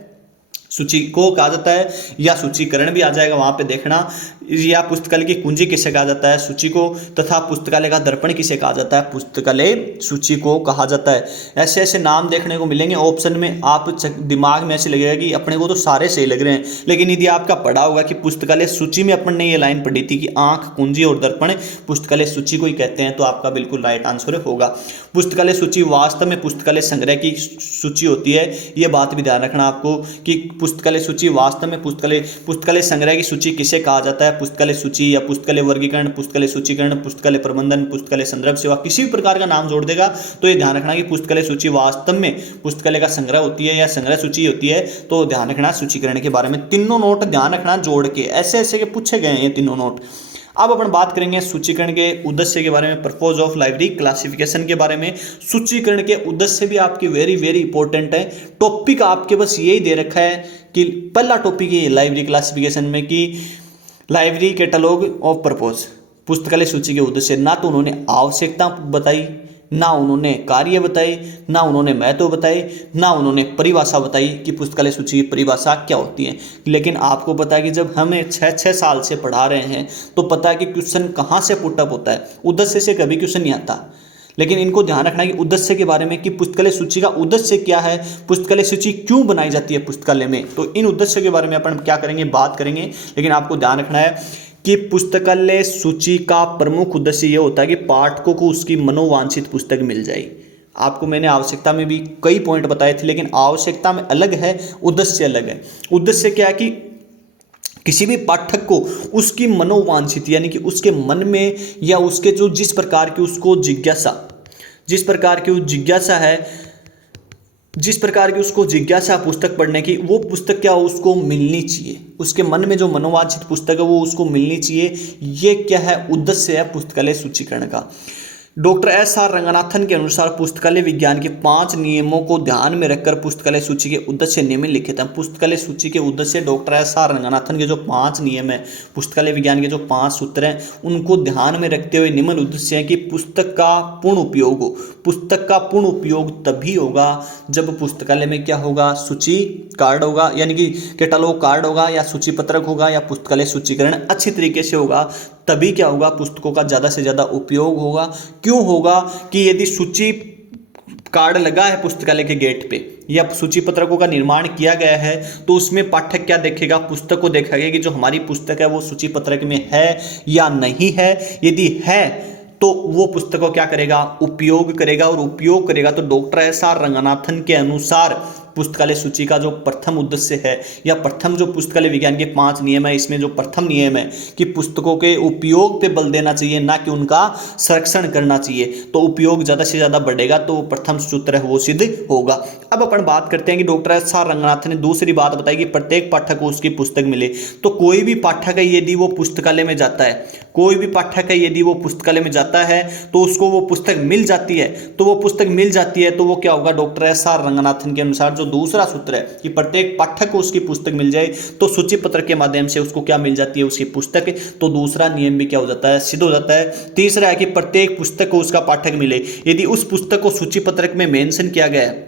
सूची को कहा जाता है, या सूचीकरण भी आ जाएगा वहां पे देखना। या पुस्तकालय की कुंजी किसे कहा जाता है, सूची को, तथा पुस्तकालय का दर्पण किसे कहा जाता है, पुस्तकालय सूची को कहा जाता है। ऐसे ऐसे नाम देखने को मिलेंगे ऑप्शन में, आप दिमाग में ऐसे लगेगा कि अपने को तो सारे सही लग रहे हैं, लेकिन यदि आपका पढ़ा होगा कि पुस्तकालय सूची में अपन ने ये लाइन पढ़ी थी कि आंख कुंजी और दर्पण पुस्तकालय सूची को ही कहते हैं, तो आपका बिल्कुल राइट आंसर होगा। पुस्तकालय सूची वास्तव में पुस्तकालय संग्रह की सूची होती है, यह बात भी ध्यान रखना आपको कि पुस्तकालय सूची वास्तव में पुस्तकालय संग्रह की सूची किसे कहा जाता है, पुस्तकालय सूची या पुस्तकालय वर्गीकरण, पुस्तकालय सूचीकरण, पुस्तकालय प्रबंधन, पुस्तकालय संदर्भ सेवा, किसी भी प्रकार का नाम जोड़ देगा तो ये ध्यान रखना कि पुस्तकालय सूची वास्तव में पुस्तकालय का संग्रह होती है या संग्रह सूची होती है। तो ध्यान रखना सूचीकरण के बारे में। तीनों नोट ध्यान रखना जोड़ के, ऐसे ऐसे के पूछे गए हैं ये तीनों नोट। अब अपन बात करेंगे सूचीकरण के उद्देश्य के बारे में, पर्पज ऑफ लाइब्रेरी क्लासिफिकेशन के बारे में। सूचीकरण के उद्देश्य भी आपकी वेरी वेरी इंपॉर्टेंट है। टॉपिक आपके बस यही दे रखा है कि पहला टॉपिक ये लाइब्रेरी क्लासिफिकेशन में कि लाइब्रेरी कैटलॉग ऑफ पर्पज, पुस्तकालय सूची के उद्देश्य। ना तो उन्होंने आवश्यकता बताई, ना उन्होंने कार्य बताए, ना उन्होंने महत्व बताए, ना उन्होंने परिभाषा बताई कि पुस्तकालय सूची की परिभाषा क्या होती है। लेकिन आपको पता है कि जब हमें 6 साल से पढ़ा रहे हैं तो पता है कि क्वेश्चन कहाँ से पुटअप होता है, उद्देश्य से कभी क्वेश्चन नहीं आता। लेकिन इनको ध्यान रखना कि उद्देश्य के बारे में कि पुस्तकालय सूची का उद्देश्य क्या है, पुस्तकालय सूची क्यों बनाई जाती है पुस्तकालय में, तो इन उद्देश्य के बारे में अपन क्या करेंगे, बात करेंगे। लेकिन आपको ध्यान रखना है कि पुस्तकालय सूची का प्रमुख उद्देश्य यह होता है कि पाठकों को उसकी मनोवांछित पुस्तक मिल जाए। आपको मैंने आवश्यकता में भी कई पॉइंट बताए थे, लेकिन आवश्यकता में अलग है, उद्देश्य अलग है। उद्देश्य क्या है कि किसी भी पाठक को उसकी मनोवांछित यानी कि उसके मन में या उसके जो जिस प्रकार की उसको जिस प्रकार की जिज्ञासा है, जिस प्रकार की उसको जिज्ञासा पुस्तक पढ़ने की, वो पुस्तक क्या उसको मिलनी चाहिए। उसके मन में जो मनोवांछित पुस्तक है वो उसको मिलनी चाहिए। ये क्या है, उद्देश्य है पुस्तकालय सूचीकरण का। Doctor SR. रंगनाथन के अनुसार पुस्तकालय विज्ञान के 5 नियमों को ध्यान में रखकर पुस्तकालय सूची के उद्देश्य निम्नलिखित हैं। पुस्तकालय सूची के उद्देश्य डॉक्टर एस.आर. रंगनाथन के जो 5 नियम है, पुस्तकालय विज्ञान के जो 5 सूत्र हैं, उनको ध्यान में रखते हुए निम्न उद्देश्य है कि पुस्तक का पूर्ण उपयोग हो। पुस्तक का पूर्ण उपयोग तभी होगा जब पुस्तकालय में क्या होगा, सूची कार्ड होगा, यानी कि कैटलॉग कार्ड होगा या सूची पत्रक होगा या पुस्तकालय सूचीकरण अच्छी तरीके से होगा, तभी क्या होगा, पुस्तकों का ज़्यादा से ज़्यादा उपयोग होगा। क्यों होगा कि यदि सूची कार्ड लगा है पुस्तकालय के गेट पे या सूची पत्रकों का निर्माण किया गया है तो उसमें पाठक क्या देखेगा, पुस्तक को देखेगा कि जो हमारी पुस्तक है वो सूची पत्रक में है या नहीं है। यदि है तो वो पुस्तक को क्या करेगा, उपयोग करेगा, और उपयोग करेगा तो डॉक्टर एस.आर. रंगनाथन के अनुसार पुस्तकालय सूची का जो प्रथम उद्देश्य है या प्रथम जो पुस्तकालय विज्ञान के 5 नियम है, इसमें जो प्रथम नियम है कि पुस्तकों के उपयोग पे बल देना चाहिए, ना कि उनका संरक्षण करना चाहिए। तो उपयोग ज़्यादा से ज़्यादा बढ़ेगा तो प्रथम सूत्र है वो सिद्ध होगा। अब अपन बात करते हैं कि डॉक्टर एस.आर. रंगनाथन ने दूसरी बात बताई कि प्रत्येक पाठक को उसकी पुस्तक मिले। तो कोई भी पाठक है यदि वो पुस्तकालय में जाता है, कोई भी पाठक है यदि वो पुस्तकालय में जाता है तो उसको वो पुस्तक मिल जाती है, तो वो पुस्तक मिल जाती है तो वो क्या होगा, डॉक्टर एस.आर. रंगनाथन के अनुसार जो दूसरा सूत्र है कि प्रत्येक पाठक को उसकी पुस्तक मिल जाए, तो सूची पत्रक के माध्यम से उसको क्या मिल जाती है, उसकी पुस्तक। तो दूसरा नियम भी क्या हो जाता है, सिद्ध हो जाता है। तीसरा है कि प्रत्येक पुस्तक को उसका पाठक मिले। यदि उस पुस्तक को सूची पत्रक में मेंशन किया गया है,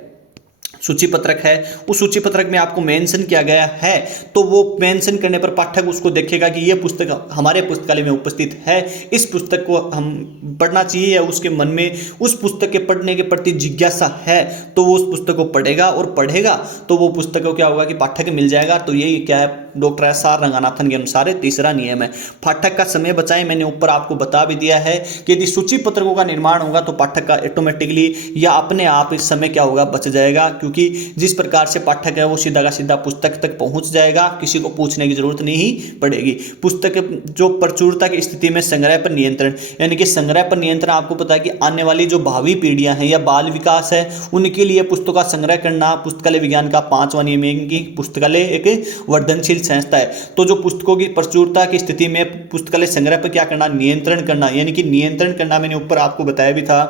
सूची पत्रक है, उस सूची पत्रक में आपको मेंशन किया गया है, तो वो मेंशन करने पर पाठक उसको देखेगा कि ये पुस्तक हमारे पुस्तकालय में उपस्थित है, इस पुस्तक को हम पढ़ना चाहिए, या उसके मन में उस पुस्तक के पढ़ने के प्रति जिज्ञासा है, तो वो उस पुस्तक को पढ़ेगा, और पढ़ेगा तो वो पुस्तक को क्या होगा कि पाठक मिल जाएगा। तो ये क्या है, डॉक्टर एस.आर. रंगनाथन के अनुसार तीसरा नियम है। पाठक का समय बचाएं, मैंने ऊपर आपको बता भी दिया है कि यदि सूची पत्रकों का निर्माण होगा तो पाठक का ऑटोमेटिकली या अपने आप इस समय क्या होगा, बच जाएगा, क्योंकि जिस प्रकार से पाठक है वो सीधा का सीधा पुस्तक तक पहुंच जाएगा, किसी को पूछने की जरूरत नहीं पड़ेगी। पुस्तक जो प्रचुरता की स्थिति में संग्रह पर नियंत्रण, यानी कि संग्रह पर नियंत्रण, आपको पता है कि आने वाली जो भावी पीढ़ियां हैं या बाल विकास है, उनके लिए पुस्तकों का संग्रह करना पुस्तकालय विज्ञान का 5वां नियम है कि पुस्तकालय एक वर्धनशील संस्था है। तो जो पुस्तकों की प्रचुरता की स्थिति में पुस्तकालय संग्रह पर क्या करना, नियंत्रण करना, यानी कि नियंत्रण करना। मैंने ऊपर आपको बताया भी था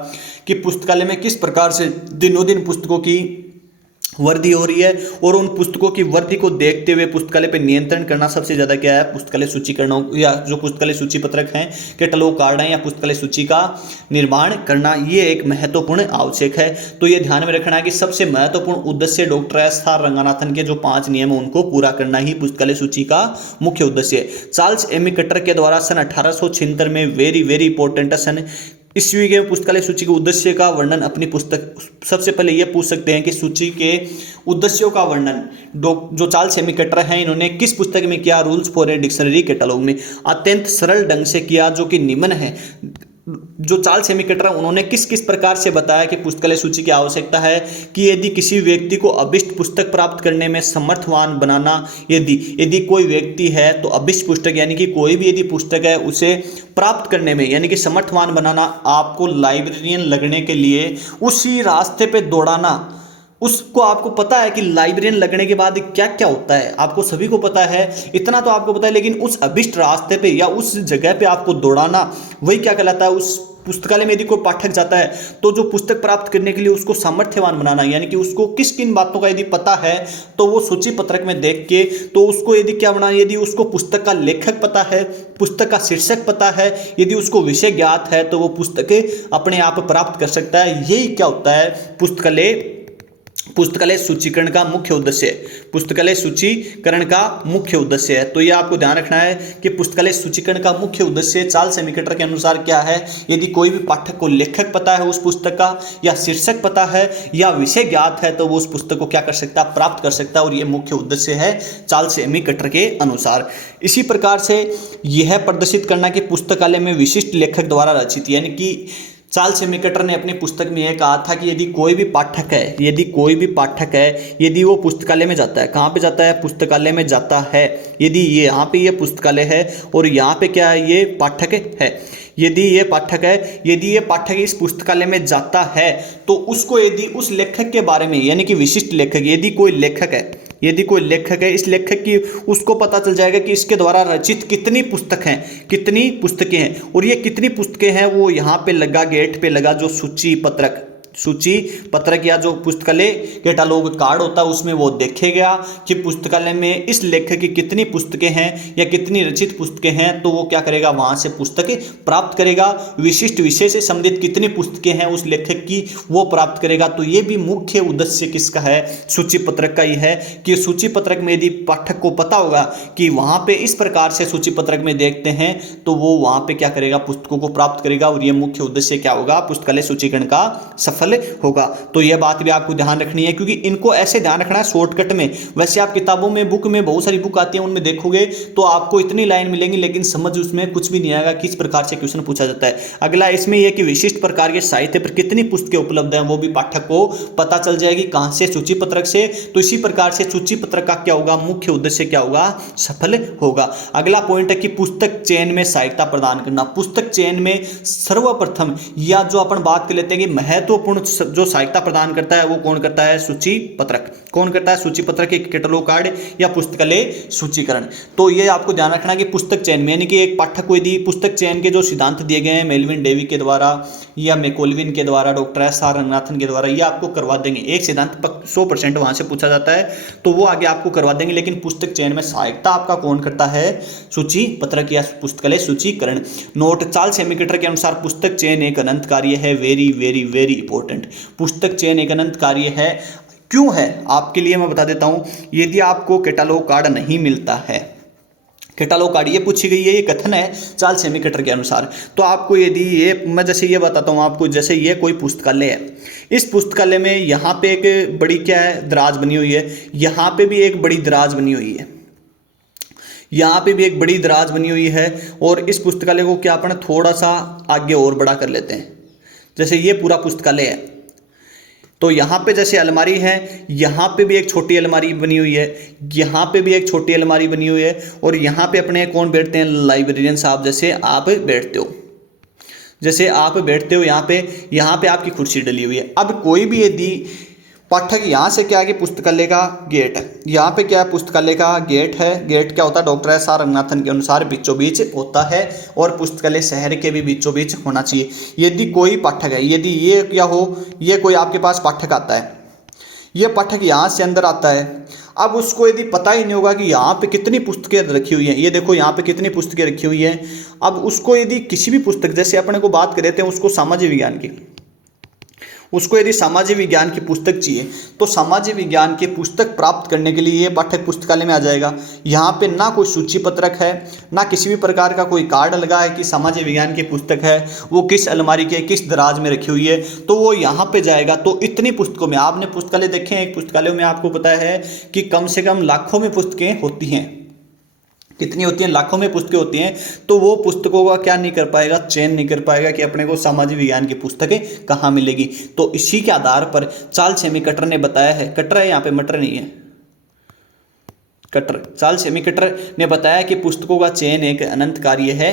कि पुस्तकालय में किस प्रकार से दिनों दिन पुस्तकों की वृद्धि हो रही है, और उन पुस्तकों की वृद्धि को देखते हुए पुस्तकालय पर नियंत्रण करना सबसे ज्यादा क्या है, पुस्तकालय सूचीकरणों या जो पुस्तकालय सूची पत्रक हैं, कैटलॉग कार्ड हैं, या पुस्तकालय सूची का निर्माण करना, ये एक महत्वपूर्ण आवश्यक है। तो ये ध्यान में रखना है कि सबसे महत्वपूर्ण उद्देश्य डॉक्टर एस.आर. रंगनाथन के जो 5 नियम है उनको पूरा करना ही पुस्तकालय सूची का मुख्य उद्देश्य है। चार्ल्स एमी कटर के द्वारा सन 1876 में वेरी इंपॉर्टेंट सन ईस्वी के पुस्तकालय सूची के उद्देश्य का वर्णन अपनी पुस्तक, सबसे पहले ये पूछ सकते हैं कि सूची के उद्देश्यों का वर्णन जो चार्ल्स एमी कटर हैं इन्होंने किस पुस्तक में किया, rules for a dictionary catalogue में, अत्यंत सरल ढंग से किया, जो कि निम्न है। जो चार्ल्स एमी कटर उन्होंने किस किस प्रकार से बताया कि पुस्तकालय सूची की आवश्यकता है कि यदि किसी व्यक्ति को अभिष्ट पुस्तक प्राप्त करने में समर्थवान बनाना, यदि कोई व्यक्ति है तो अभिष्ट पुस्तक यानी कि कोई भी यदि पुस्तक है उसे प्राप्त करने में यानी कि समर्थवान बनाना, आपको लाइब्रेरियन लगने के लिए उसी रास्ते पे दौड़ाना। उसको आपको पता है कि लाइब्रेरियन लगने के बाद क्या क्या होता है, आपको सभी को पता है, इतना तो आपको पता है, लेकिन उस अभिष्ट रास्ते पे या उस जगह पे आपको दौड़ाना, वही क्या कहलाता है। उस पुस्तकालय में यदि कोई पाठक जाता है तो जो पुस्तक प्राप्त करने के लिए उसको सामर्थ्यवान बनाना, यानी कि उसको किस किन बातों का यदि पता है तो वो सूची पत्रक में देख के तो उसको यदि क्या बनाना, यदि उसको पुस्तक का लेखक पता है, पुस्तक का शीर्षक पता है, यदि उसको विषय ज्ञात है, तो वो पुस्तकें अपने आप प्राप्त कर सकता है। यही क्या होता है पुस्तकालय सूचीकरण का मुख्य उद्देश्य है। पुस्तकालय सूचीकरण का मुख्य उद्देश्य है। तो ये आपको ध्यान रखना है कि पुस्तकालय सूचीकरण का मुख्य उद्देश्य चार्ल्स एमी कटर के अनुसार क्या है, यदि कोई भी पाठक को लेखक पता है उस पुस्तक का, या शीर्षक पता है, या विषय ज्ञात है, तो वो उस पुस्तक को क्या कर सकता है, प्राप्त कर सकता है। और ये मुख्य उद्देश्य है चार्ल्स एमी कटर के अनुसार। इसी प्रकार से यह प्रदर्शित करना कि पुस्तकालय में विशिष्ट लेखक द्वारा रचित, यानी कि चार्ल्स एमी कटर ने अपनी पुस्तक में यह कहा था कि यदि कोई भी पाठक है, यदि वो पुस्तकालय में जाता है, कहाँ पे जाता है, पुस्तकालय में जाता है, यदि ये यहाँ पे ये पुस्तकालय है और यहाँ पे क्या है, ये पाठक है, यदि ये पाठक इस पुस्तकालय में जाता है तो उसको यदि उस लेखक के बारे में, यानी कि विशिष्ट लेखक, यदि कोई लेखक है, इस लेखक की उसको पता चल जाएगा कि इसके द्वारा रचित कितनी पुस्तकें हैं, और ये कितनी पुस्तकें हैं वो यहाँ पे लगा, गेट पे लगा जो सूची पत्रक या जो पुस्तकालय कैटलॉग कार्ड होता है उसमें वो देखेगा कि पुस्तकालय में इस लेखक की कितनी पुस्तकें हैं या कितनी रचित पुस्तकें हैं, तो वो क्या करेगा, वहां से पुस्तकें प्राप्त करेगा। विशिष्ट विषय से संबंधित कितनी पुस्तकें हैं उस लेखक की वो प्राप्त करेगा। तो ये भी मुख्य उद्देश्य किसका है, सूची पत्रक का ही है कि सूची पत्रक में यदि पाठक को पता होगा कि वहां पे इस प्रकार से सूची पत्रक में देखते हैं तो वो वहां पे क्या करेगा, पुस्तकों को प्राप्त करेगा। और ये मुख्य उद्देश्य क्या होगा, पुस्तकालय सूचीकरण का सफल होगा। तो यह बात भी आपको ध्यान रखनी है, क्योंकि इनको ऐसे ध्यान रखना है शॉर्टकट में। वैसे आप किताबों में, बुक में, बहुत सारी बुक आती है, उनमें देखोगे तो आपको इतनी लाइन मिलेंगी, लेकिन समझ उसमें कुछ भी नहीं आएगा किस प्रकार से क्वेश्चन पूछा जाता है। अगला इसमें यह कि विशिष्ट प्रकार के साहित्य पर कितनी पुस्तकें उपलब्ध हैं वो भी पाठक को पता चल जाएगी, कहां से, सूची पत्रक से। तो इसी प्रकार से सूची पत्रक का क्या होगा, मुख्य उद्देश्य क्या होगा, सफल होगा। अगला पॉइंट है कि पुस्तक चयन में सहायता प्रदान करना। पुस्तक चयन में सर्वप्रथम या जो अपन बात कर लेते हैं कि महत्वपूर्ण महत्वपूर्ण जो सहायता प्रदान करता है वो कौन करता है? सूची पत्रक। कौन करता है? सूची पत्रक, एक कैटलॉग कार्ड या पुस्तकालय सूचीकरण। तो ये आपको ध्यान रखना कि पुस्तक चयन में, यानी कि एक पाठक को यदि पुस्तक चयन के जो सिद्धांत दिए गए हैं मेलविन डेवी के द्वारा या मैकोल्विन के द्वारा, डॉक्टर एस आर रंगनाथन के द्वारा, ये आपको करवा देंगे। एक सिद्धांत 100% वहां से पूछा जाता है तो वो आगे आपको करवा देंगे, लेकिन पुस्तक चयन में सहायता आपका कौन करता है? सूची पत्रक या पुस्तकालय सूचीकरण। नोट: चार्ल्स सेमीकेटर के अनुसार पुस्तक चयन एक अनंत कार्य है। Very very very important. पुस्तक चयन एक अनंत कार्य है। क्यों है आपके लिए मैं बता देता हूं। यदि आपको कैटलॉग कार्ड नहीं मिलता है, कैटलॉग कार्ड ये पूछी गई है, ये कथन है चार्ल्स सेमीकेटर के अनुसार, तो आपको यदि ये मैं जैसे ये बताता हूँ आपको, जैसे ये कोई पुस्तकालय है, इस पुस्तकालय में यहाँ पे एक बड़ी क्या है? दराज बनी हुई है। यहाँ पे भी एक बड़ी दराज बनी हुई है। यहाँ पे भी एक बड़ी दराज बनी हुई है। और इस पुस्तकालय को क्या अपन थोड़ा सा आगे और बड़ा कर लेते हैं। जैसे ये पूरा पुस्तकालय है तो यहाँ पे जैसे अलमारी है, यहाँ पे भी एक छोटी अलमारी बनी हुई है, यहाँ पे भी एक छोटी अलमारी बनी हुई है, और यहाँ पे अपने कौन बैठते हैं? लाइब्रेरियन साहब, जैसे आप बैठते हो, जैसे आप बैठते हो यहाँ पे आपकी कुर्सी डली हुई है। अब कोई भी यदि पाठक यहाँ से क्या है कि पुस्तकालय का गेट है, यहाँ पे क्या है? पुस्तकालय का गेट है। गेट क्या होता है? डॉक्टर एस आर रंगनाथन के अनुसार बीचों बीच होता है, और पुस्तकालय शहर के भी बीचों बीच होना चाहिए। यदि कोई पाठक है, यदि ये क्या हो, ये कोई आपके पास पाठक आता है, ये पाठक यहाँ से अंदर आता है, अब उसको यदि पता ही नहीं होगा कि यहाँ पे कितनी पुस्तकें रखी हुई हैं, ये देखो यहाँ पे कितनी पुस्तकें रखी हुई हैं। अब उसको यदि किसी भी पुस्तक, जैसे अपने को बात कर रहे थे उसको सामाजिक विज्ञान की, उसको यदि सामाजिक विज्ञान की पुस्तक चाहिए तो सामाजिक विज्ञान की पुस्तक प्राप्त करने के लिए ये पाठक पुस्तकालय में आ जाएगा। यहाँ पे ना कोई सूची पत्रक है, ना किसी भी प्रकार का कोई कार्ड लगा है कि सामाजिक विज्ञान की पुस्तक है, वो किस अलमारी के किस दराज में रखी हुई है, तो वो यहाँ पे जाएगा। तो इतनी पुस्तकों में, आपने पुस्तकालय देखे हैं, एक पुस्तकालय में आपको पता है कि कम से कम लाखों में पुस्तकें होती हैं। कितनी होती हैं? लाखों में पुस्तकें होती हैं। तो वो पुस्तकों का क्या नहीं कर पाएगा? चयन नहीं कर पाएगा कि अपने को सामाजिक विज्ञान की पुस्तकें कहाँ मिलेगी। तो इसी के आधार पर चार्ल्स सेमीकेटर ने बताया है, कटर है यहाँ पे, मटर नहीं है, कटर, चार्ल्स सेमीकेटर ने बताया कि पुस्तकों का चयन एक अनंत कार्य है।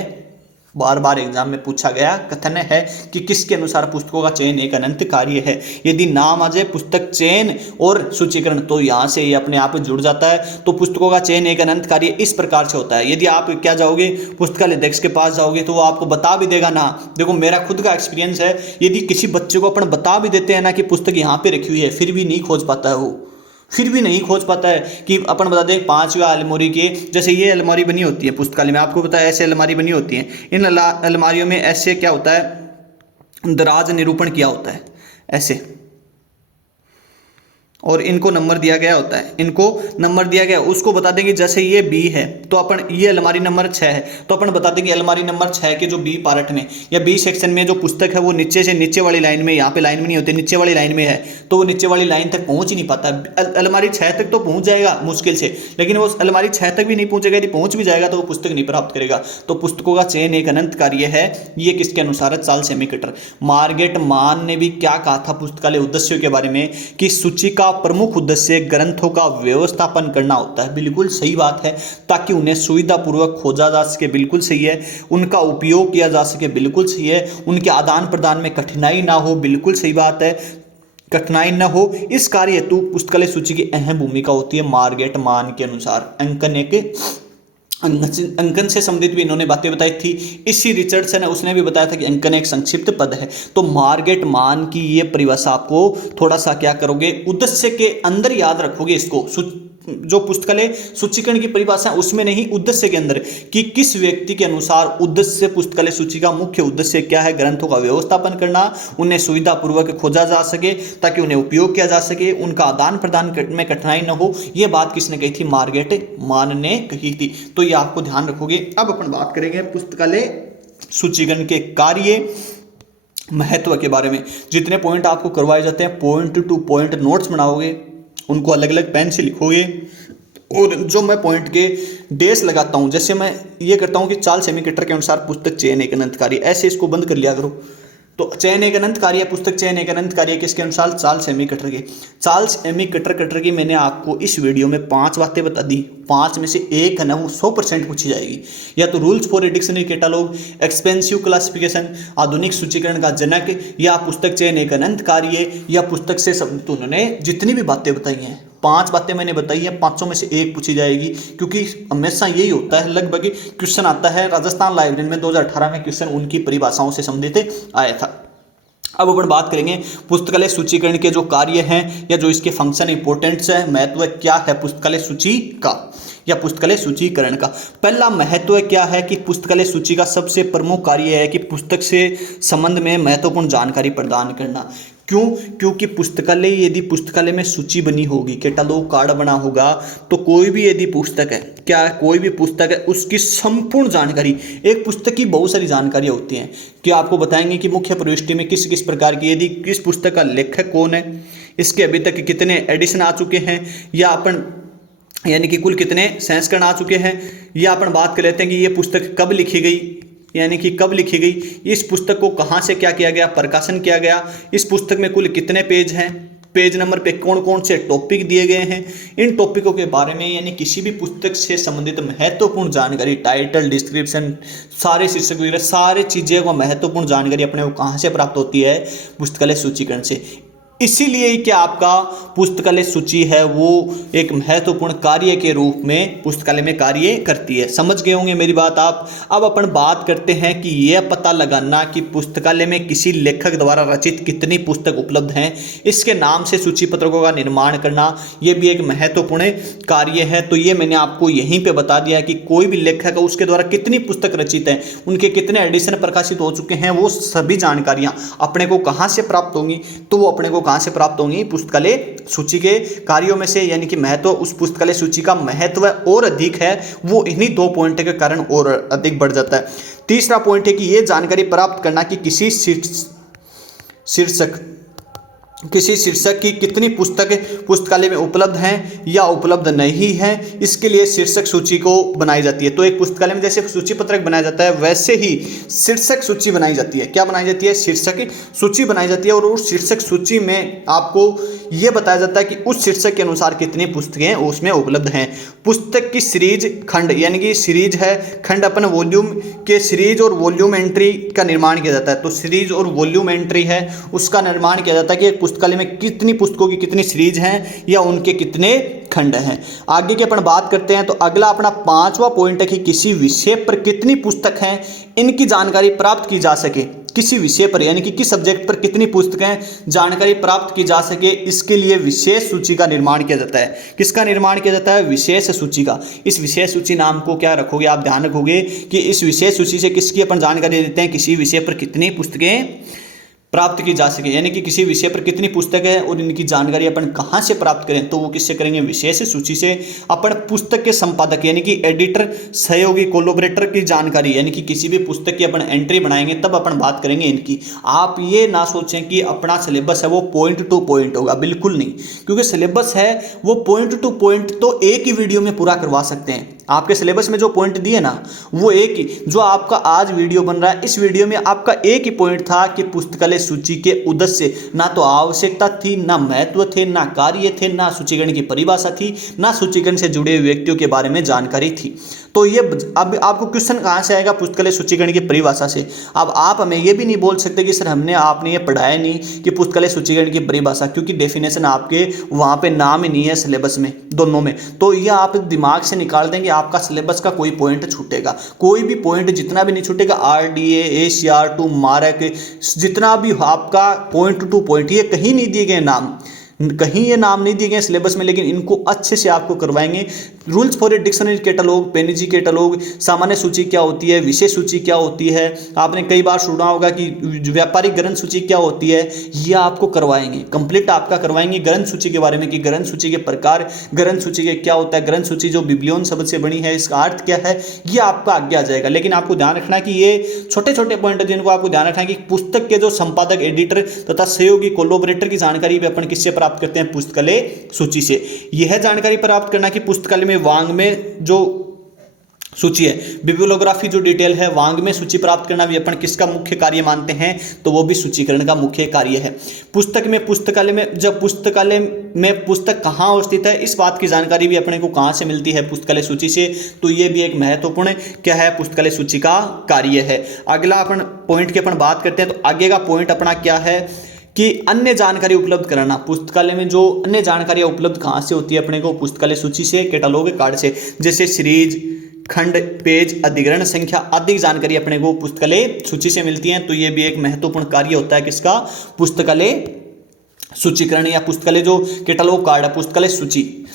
बार बार एग्जाम में पूछा गया कथन है कि किसके अनुसार पुस्तकों का चयन एक अनंत कार्य है। यदि नाम आ जाए पुस्तक चयन और सूचीकरण तो यहाँ से ये अपने आप जुड़ जाता है। तो पुस्तकों का चयन एक अनंत कार्य इस प्रकार से होता है। यदि आप क्या जाओगे, पुस्तकालय अध्यक्ष के पास जाओगे तो वो आपको बता भी देगा ना। देखो मेरा खुद का एक्सपीरियंस है, यदि किसी बच्चे को अपन बता भी देते हैं ना कि पुस्तक यहाँ पे रखी हुई है, फिर भी नहीं खोज पाता है, वो फिर भी नहीं खोज पाता है। कि अपन बता दें 5वां अलमारी के, जैसे ये अलमारी बनी होती है पुस्तकालय में, आपको पता है ऐसे अलमारी बनी होती है। इन अलमारियों में ऐसे क्या होता है? दराज निरूपण किया होता है ऐसे, और इनको नंबर दिया गया होता है, इनको नंबर दिया गया। उसको बता देंगे जैसे ये बी है तो अपन, ये अलमारी नंबर 6 है तो अपन बता देंगे अलमारी नंबर 6 के जो बी पार्ट में या बी सेक्शन में जो पुस्तक है वो नीचे से नीचे वाली लाइन में, यहाँ पे लाइन में नहीं होती, नीचे वाली लाइन में है, तो वो नीचे वाली लाइन तक पहुंच ही नहीं पाता। अलमारी 6 तक तो पहुंच जाएगा मुश्किल से, लेकिन वो अलमारी 6 तक भी नहीं पहुंचेगा। यदि पहुंच भी जाएगा तो वो पुस्तक नहीं प्राप्त करेगा। तो पुस्तकों का चयन एक अनंत कार्य है। ये किसके अनुसार है? चार्ल्स सेमीकेटर। मार्गेट मान ने भी क्या कहा था पुस्तकालय उद्देश्यों के बारे में? कि सूची का प्रमुख उद्देश्य ग्रंथों का व्यवस्थापन करना होता है। बिल्कुल सही बात है, ताकि उन्हें सुविधापूर्वक खोजा जा सके, बिल्कुल सही है। उनका उपयोग किया जा सके, बिल्कुल सही है। उनके आदान प्रदान में कठिनाई ना हो, बिल्कुल सही बात है, कठिनाई न हो, इस कार्य हेतु पुस्तकालय सूची की अहम भूमिका होती है। मार्गेट मान के अनुसार अंकन से संबंधित भी इन्होंने बातें बताई थी। इसी रिचर्डसन है, उसने भी बताया था कि अंकन एक संक्षिप्त पद है। तो मार्गेट मान की ये परिभाषा आपको थोड़ा सा क्या करोगे, उद्देश्य के अंदर याद रखोगे इसको। जो पुस्तकालय सूचीकरण की परिभाषा है उसमें नहीं, उद्देश्य के अंदर, कि किस व्यक्ति के अनुसार उद्देश्य, पुस्तकालय सूची का मुख्य उद्देश्य क्या है? ग्रंथों का व्यवस्थापन करना, उन्हें सुविधापूर्वक खोजा जा सके ताकि उन्हें उपयोग किया जा सके, उनका आदान प्रदान में कठिनाई न हो। यह बात किसने कही थी? मार्गेट मान ने कही थी। तो ये आपको ध्यान रखोगे। अब अपन बात करेंगे पुस्तकालय सूचीकरण के कार्य महत्व के बारे में। जितने पॉइंट आपको करवाए जाते हैं, पॉइंट टू पॉइंट नोट्स बनाओगे, उनको अलग अलग पेन से लिखोगे, और जो मैं पॉइंट के डेस लगाता हूं, जैसे मैं ये करता हूं कि चार्ल्स सेमीकेटर के अनुसार पुस्तक चयन एक अनंत कार्य, ऐसे इसको बंद कर लिया करो। तो चयन एक अनंत कार्य है, पुस्तक चयन एक अनंत कार्य किसके अनुसार? चार्ल्स एमी कटर के। चार्ल्स एमी कटर की मैंने आपको इस वीडियो में 5 बातें बता दी, 5 में से एक है ना वो 100% पूछी जाएगी। या तो rules for a dictionary catalogue, expensive classification, आधुनिक सूचीकरण का जनक, या पुस्तक चयन एक अनंत कार्य, या पुस्तक से संबंधित उन्होंने जितनी भी बातें बताई हैं, 5 बातें मैंने बताई हैं, 500 में से एक पूछी जाएगी। क्योंकि हमेशा यही होता है, लगभग क्वेश्चन आता है। राजस्थान लाइब्रेरी में 2018 में क्वेश्चन उनकी परिभाषाओं से संबंधित आया था। अब अपन बात करेंगे पुस्तकालय सूचीकरण के जो कार्य हैं या जो इसके फंक्शन इंपॉर्टेंट्स है, महत्व क्या है पुस्तकालय सूची का या पुस्तकालय सूचीकरण का। पहला महत्व क्या है कि पुस्तकालय सूची का सबसे प्रमुख कार्य है कि पुस्तक से संबंध में महत्वपूर्ण जानकारी प्रदान करना। क्यों? क्योंकि पुस्तकालय, यदि पुस्तकालय में सूची बनी होगी, कैटालॉग कार्ड बना होगा, तो कोई भी यदि पुस्तक है, क्या कोई भी पुस्तक है, उसकी संपूर्ण जानकारी, एक पुस्तक की बहुत सारी जानकारियाँ होती हैं कि आपको बताएंगे कि मुख्य प्रविष्टि में किस किस प्रकार की, यदि किस पुस्तक का लेखक कौन है, इसके अभी तक कितने एडिशन आ चुके हैं, या अपन यानी कि कुल कितने संस्करण आ चुके हैं, या अपन बात कर लेते हैं कि ये पुस्तक कब लिखी गई, यानी कि कब लिखी गई, इस पुस्तक को कहाँ से क्या किया गया, प्रकाशन किया गया, इस पुस्तक में कुल कितने पेज हैं, पेज नंबर पे कौन कौन से टॉपिक दिए गए हैं, इन टॉपिकों के बारे में, यानी किसी भी पुस्तक से संबंधित महत्वपूर्ण जानकारी, टाइटल, डिस्क्रिप्शन, सारे शीर्षक वगैरह सारी चीज़ें को महत्वपूर्ण जानकारी अपने को कहाँ से प्राप्त होती है? पुस्तकालय सूचीकरण से। इसीलिए कि आपका पुस्तकालय सूची है वो एक महत्वपूर्ण कार्य के रूप में पुस्तकालय में कार्य करती है। समझ गए होंगे मेरी बात आप। अब अपन बात करते हैं कि यह पता लगाना कि पुस्तकालय में किसी लेखक द्वारा रचित कितनी पुस्तक उपलब्ध हैं, इसके नाम से सूची पत्रकों का निर्माण करना, यह भी एक महत्वपूर्ण कार्य है। तो ये मैंने आपको यहीं पर बता दिया कि कोई भी लेखक है उसके द्वारा कितनी पुस्तक रचित है, उनके कितने एडिशन प्रकाशित हो चुके हैं, वो सभी जानकारियाँ अपने को कहाँ से प्राप्त होंगी? तो वो अपने को कहाँ से प्राप्त होंगी? पुस्तकालय सूची के कार्यों में से। यानी कि महत्व, उस पुस्तकालय सूची का महत्व और अधिक है, वो इन्हीं 2 पॉइंट के कारण और अधिक बढ़ जाता है। तीसरा पॉइंट है कि ये जानकारी प्राप्त करना कि किसी शीर्षक की कितनी पुस्तक पुस्तकालय में उपलब्ध हैं या उपलब्ध नहीं हैं, इसके लिए शीर्षक सूची को बनाई जाती है। तो एक पुस्तकालय में जैसे सूची पत्रक बनाया जाता है, वैसे ही शीर्षक सूची बनाई जाती है। क्या बनाई जाती है? शीर्षक सूची बनाई जाती है। और उस शीर्षक सूची में आपको यह बताया जाता है कि उस शीर्षक के अनुसार कितनी पुस्तकें उसमें उपलब्ध हैं। पुस्तक की सीरीज, खंड, यानी कि सीरीज है, खंड अपन वॉल्यूम के सीरीज और वॉल्यूम एंट्री का निर्माण किया जाता है। तो सीरीज और वॉल्यूम एंट्री है, उसका निर्माण किया जाता है कि पुस्तकालय में कितनी पुस्तकों की कितनी सीरीज हैं या उनके कितने खंड हैं। आगे की अपन बात करते हैं। तो अगला अपना 5वां पॉइंट है कि किसी विषय पर कितनी पुस्तक हैं, इनकी जानकारी प्राप्त की जा सके। किसी विषय पर यानी कि किस सब्जेक्ट पर कितनी पुस्तकें जानकारी प्राप्त की जा सके, इसके लिए विशेष सूची का निर्माण किया जाता है। किसका निर्माण किया जाता है? विशेष सूची का। इस विशेष सूची नाम को क्या रखोगे आप? ध्यान रखोगे कि इस विशेष सूची से किसकी अपन जानकारी देते हैं? किसी विषय पर कितनी पुस्तकें प्राप्त की जा सके, यानी कि किसी विषय पर कितनी पुस्तक है और इनकी जानकारी अपन कहाँ से प्राप्त करें, तो वो किससे करेंगे? विशेष सूची से। अपन पुस्तक के संपादक यानी कि एडिटर, सहयोगी, कोलैबोरेटर की जानकारी, यानी कि किसी भी पुस्तक की अपन एंट्री बनाएंगे तब अपन बात करेंगे इनकी। आप ये ना सोचें कि अपना सिलेबस है वो पॉइंट टू पॉइंट होगा, बिल्कुल नहीं। क्योंकि सिलेबस है वो पॉइंट टू पॉइंट तो एक ही वीडियो में पूरा करवा सकते हैं। आपके सिलेबस में जो पॉइंट दिए ना, वो एक ही, जो आपका आज वीडियो बन रहा है, इस वीडियो में आपका एक ही पॉइंट था कि पुस्तकालय सूची के उद्देश्य, ना तो आवश्यकता थी, ना महत्व थे, ना कार्य थे, ना सूचीकरण की परिभाषा थी, ना सूचीकरण से जुड़े व्यक्तियों के बारे में जानकारी थी। तो ये अब आपको क्वेश्चन कहाँ से आएगा? पुस्तकालय सूचीकरण की परिभाषा से। अब आप हमें ये भी नहीं बोल सकते कि सर आपने ये पढ़ाया नहीं कि पुस्तकालय सूचीकरण की परिभाषा, क्योंकि डेफिनेशन आपके वहाँ पे नाम ही नहीं है सिलेबस में, दोनों में। तो ये आप दिमाग से निकाल देंगे, आपका सिलेबस का कोई पॉइंट छूटेगा, कोई भी पॉइंट जितना भी नहीं छूटेगा। RDA, ACR 2 मार्क, जितना भी आपका पॉइंट टू पॉइंट, ये कहीं नहीं दिए गए नाम, कहीं ये नाम नहीं दिए गए सिलेबस में, लेकिन इनको अच्छे से आपको करवाएंगे। Rules for a dictionary catalogue, Panizzi catalogue, सामान्य सूची क्या होती है, विशेष सूची क्या होती है, आपने कई बार सुना होगा कि व्यापारिक ग्रंथ सूची क्या होती है, ये आपको करवाएंगे, कंप्लीट आपका करवाएंगे ग्रंथ सूची के बारे में कि ग्रंथ सूची के प्रकार, ग्रंथ सूची के क्या होता है, ग्रंथ सूची जो बिब्लियन शब्द से बनी है इसका अर्थ क्या है, ये आपका आगे आ जाएगा। लेकिन आपको ध्यान रखना है कि ये छोटे छोटे पॉइंट है जिनको आपको ध्यान रखना है कि पुस्तक के जो संपादक, एडिटर तथा सहयोगी, कोलैबोरेटर की जानकारी भी अपन किससे प्राप्त करते हैं? पुस्तकालय सूची से। यह जानकारी प्राप्त करना कि पुस्तकालय में वांग में जो सूची है। बिब्लियोग्राफी जो डिटेल है, वांग में सूची प्राप्त करना भी अपन किसका मुख्य कार्य मानते हैं, तो वो भी सूचीकरण का मुख्य कार्य है। पुस्तक में, पुस्तकालय में, जब पुस्तकालय में पुस्तक कहाँ स्थित है, इस बात की जानकारी भी अपने को कहाँ से मिलती है, पुस्तकालय सूची से। तो ये भी एक महत्वपूर्ण क्या है, पुस्तकालय सूची का कार्य है। अगला अपन पॉइंट की अपन बात करते हैं, तो आगे का पॉइंट अपना क्या है कि अन्य जानकारी उपलब्ध कराना। पुस्तकालय में जो अन्य जानकारियां उपलब्ध कहाँ से होती है अपने को, पुस्तकालय सूची से, कैटलॉग कार्ड से, जैसे सीरीज, खंड, पेज, अधिग्रहण संख्या आदि जानकारी अपने को पुस्तकालय सूची से मिलती है। तो ये भी एक महत्वपूर्ण कार्य होता है किसका, पुस्तकालय सूचीकरण या पुस्तकालय जो कैटलॉग कार्ड है, पुस्तकालय सूची।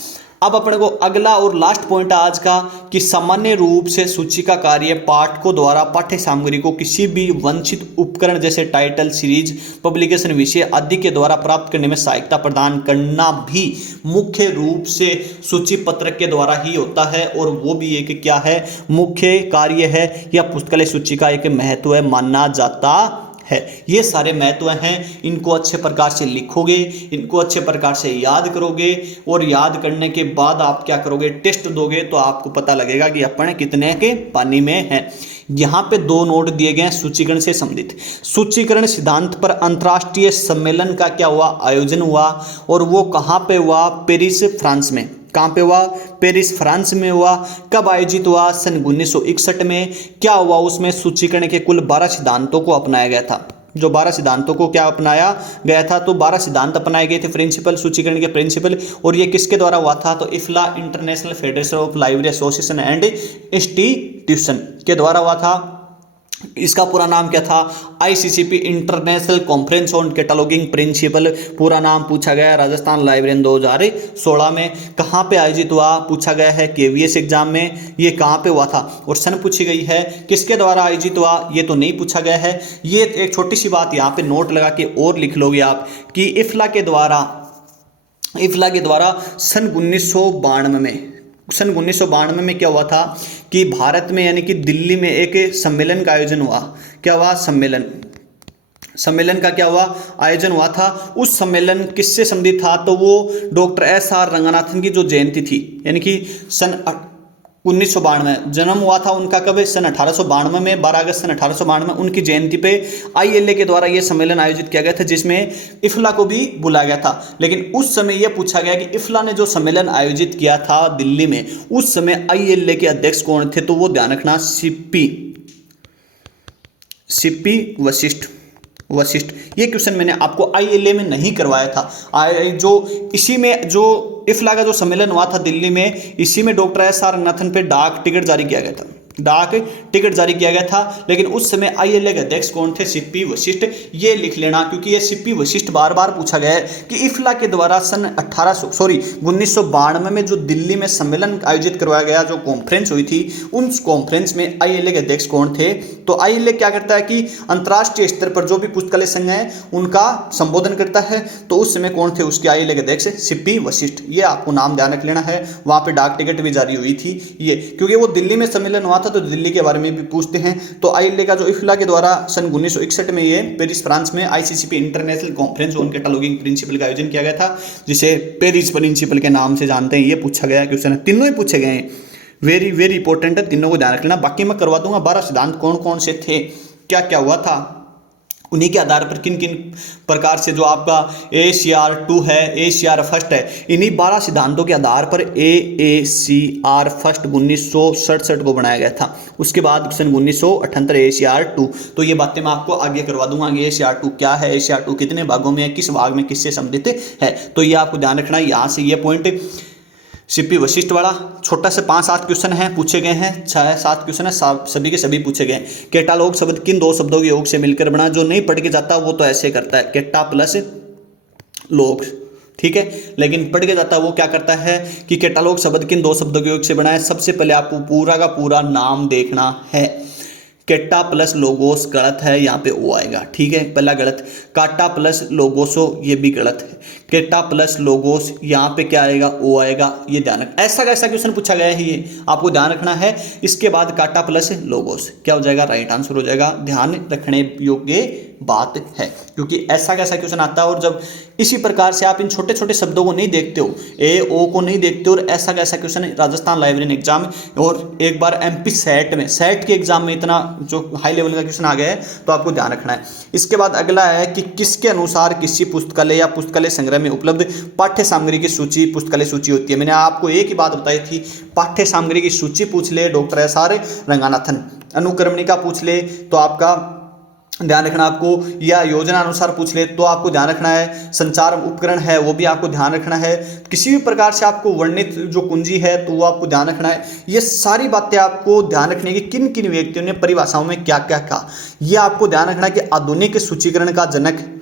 अब अपने को अगला और लास्ट पॉइंट है आज का कि सामान्य रूप से सूची का कार्य पाठकों द्वारा पाठ्य सामग्री को किसी भी वंचित उपकरण जैसे टाइटल, सीरीज, पब्लिकेशन, विषय आदि के द्वारा प्राप्त करने में सहायता प्रदान करना भी मुख्य रूप से सूची पत्रक के द्वारा ही होता है, और वो भी एक क्या है, मुख्य कार्य है या पुस्तकालय सूची का एक महत्व है माना जाता है। ये सारे महत्व हैं, इनको अच्छे प्रकार से लिखोगे, इनको अच्छे प्रकार से याद करोगे, और याद करने के बाद आप क्या करोगे, टेस्ट दोगे, तो आपको पता लगेगा कि अपन कितने के पानी में हैं। यहाँ पे 2 नोट दिए गए हैं सूचीकरण से संबंधित। सूचीकरण सिद्धांत पर अंतर्राष्ट्रीय सम्मेलन का क्या हुआ, आयोजन हुआ, और वो कहाँ पे हुआ, पेरिस, फ्रांस में। कहाँ पे हुआ, पेरिस, फ्रांस में हुआ। कब आयोजित हुआ, सन 1961 में। क्या हुआ उसमें, सूचीकरण के कुल 12 सिद्धांतों को अपनाया गया था। जो 12 सिद्धांतों को क्या अपनाया गया था, तो 12 सिद्धांत अपनाए गए थे, प्रिंसिपल, सूचीकरण के प्रिंसिपल। और ये किसके द्वारा हुआ था, तो IFLA, international federation of library association and institution के द्वारा हुआ था। इसका पूरा नाम क्या था, ICCP, International Conference on Cataloguing Principle. पूरा नाम पूछा गया राजस्थान लाइब्रेरियन 2016 में। कहाँ पे आयोजित हुआ, पूछा गया है KVS एग्जाम में। ये कहाँ पे हुआ था, और सन पूछी गई है। किसके द्वारा आयोजित हुआ, ये तो नहीं पूछा गया है। ये एक छोटी सी बात यहाँ पे नोट लगा के और लिख लोगे आप कि इफ्ला के द्वारा सन 1992 में क्या हुआ था कि भारत में यानी कि दिल्ली में एक सम्मेलन का आयोजन हुआ। क्या हुआ, सम्मेलन का क्या हुआ, आयोजन हुआ था। उस सम्मेलन किससे संबंधित था, तो वो डॉक्टर SR रंगनाथन की जो जयंती थी, यानी कि सन 1992 जन्म हुआ था उनका। कब, सन 1892 में, 12 अगस्त सन 1892 में उनकी जयंती पे ILA के द्वारा ये सम्मेलन आयोजित किया गया था, जिसमें इफ्ला को भी बुलाया गया था। लेकिन उस समय यह पूछा गया कि इफ्ला ने जो सम्मेलन आयोजित किया था दिल्ली में, उस समय ILA के अध्यक्ष कौन थे, तो वो ध्यान रखना, सीपी वशिष्ठ। ये क्वेश्चन मैंने आपको ILA में नहीं करवाया था। इसी में जो इफ्ला का जो सम्मेलन हुआ था दिल्ली में, इसी में डॉक्टर SR रंगनाथन पे डाक टिकट जारी किया गया था। लेकिन उस समय ILA के अध्यक्ष कौन थे, सीपी वशिष्ठ। ये लिख लेना, क्योंकि ये सीपी वशिष्ठ बार बार पूछा गया है कि इफ्ला के द्वारा सन 1992 में जो दिल्ली में सम्मेलन आयोजित करवाया गया, जो कॉन्फ्रेंस हुई थी, उन कॉन्फ्रेंस में ILA के अध्यक्ष कौन थे। तो ILA क्या करता है कि अंतर्राष्ट्रीय स्तर पर जो भी पुस्तकालय संघ है उनका संबोधन करता है। तो उस समय कौन थे उसके ILA के अध्यक्ष, सीपी वशिष्ठ। ये आपको नाम ध्यान रख लेना है। वहां पे डाक टिकट भी जारी हुई थी ये, क्योंकि वो दिल्ली में सम्मेलन हुआ था, तो दिल्ली के बारे में भी पूछते हैं। तो ILA का जो इफ्ला के द्वारा सन 1961 में ये पेरिस, फ्रांस में ICCP, International Conference on Cataloguing Principle का आयोजन किया गया था, जिसे पेरिस प्रिंसिपल के नाम से जानते हैं। ये पूछा गया क्वेश्चन, तीनों ही पूछे गए हैं, वेरी वेरी इंपॉर्टेंट है, तीनों को ध्यान रख लेना। बाकी मैं करवा दूंगा 12 सिद्धांत कौन कौन से थे, क्या क्या हुआ था, उन्हीं के आधार पर किन किन प्रकार से जो आपका AACR 2 है, AACR फर्स्ट है, इन्हीं 12 सिद्धांतों के आधार पर AACR फर्स्ट 1967 को बनाया गया था। उसके बाद सन 1978 AACR 2। तो ये बातें मैं आपको आगे करवा दूंगा। AACR 2 क्या है, AACR 2 कितने भागों में है, किस भाग में किससे संबंधित है, तो ये आपको ध्यान रखना है। यहाँ से ये पॉइंट सीपी वशिष्ठ वाला छोटा से 5-7 क्वेश्चन हैं, पूछे गए हैं, 6-7 क्वेश्चन है, सभी के सभी पूछे गए हैं। कैटालॉग शब्द किन 2 शब्दों के योग से मिलकर बना, जो नहीं पढ़ के जाता वो तो ऐसे करता है, कैटा प्लस लॉग, ठीक है। लेकिन पढ़ के जाता वो क्या करता है कि कैटालॉग शब्द किन 2 शब्दों के योग से बना है। सबसे पहले आपको पूरा का पूरा नाम देखना है। केटा प्लस लोगोस गलत है, यहाँ पे ओ आएगा, ठीक है, पहला गलत। काटा प्लस लोगोसो ये भी गलत है। केटा प्लस लोगोस यहाँ पे क्या आएगा, ओ आएगा, ये ध्यान रख। ऐसा कैसा क्वेश्चन पूछा गया है, ये आपको ध्यान रखना है। इसके बाद काटा प्लस लोगोस क्या हो जाएगा, राइट आंसर हो जाएगा, ध्यान रखने योग्य बात है, क्योंकि ऐसा कैसा क्वेश्चन आता है। और जब इसी प्रकार से आप इन छोटे छोटे शब्दों को नहीं देखते हो, ए ओ को नहीं देखते हो, और ऐसा कैसा क्वेश्चन राजस्थान लाइब्रेरियन एग्जाम और एक बार एमपी सेट में, सेट के एग्जाम में इतना जो हाई लेवल का क्वेश्चन आ गया है, तो आपको ध्यान रखना है। इसके बाद अगला है कि किसके अनुसार किसी पुस्तकालय या पुस्तकालय संग्रह में उपलब्ध पाठ्य सामग्री की सूची पुस्तकालय सूची होती है। मैंने आपको एक ही बात बताई थी, पाठ्य सामग्री की सूची पूछ ले डॉक्टर एस आर रंगानाथन, अनुक्रमणिका पूछ ले तो आपका ध्यान रखना आपको, या योजना अनुसार पूछ ले तो आपको ध्यान रखना है, संचार उपकरण है वो भी आपको ध्यान रखना है, किसी भी प्रकार से आपको वर्णित जो कुंजी है तो वो आपको ध्यान रखना है। ये सारी बातें आपको ध्यान रखने की, किन किन व्यक्तियों ने परिभाषाओं में क्या क्या कहा, ये आपको ध्यान रखना है कि आधुनिक सूचीकरण का जनक,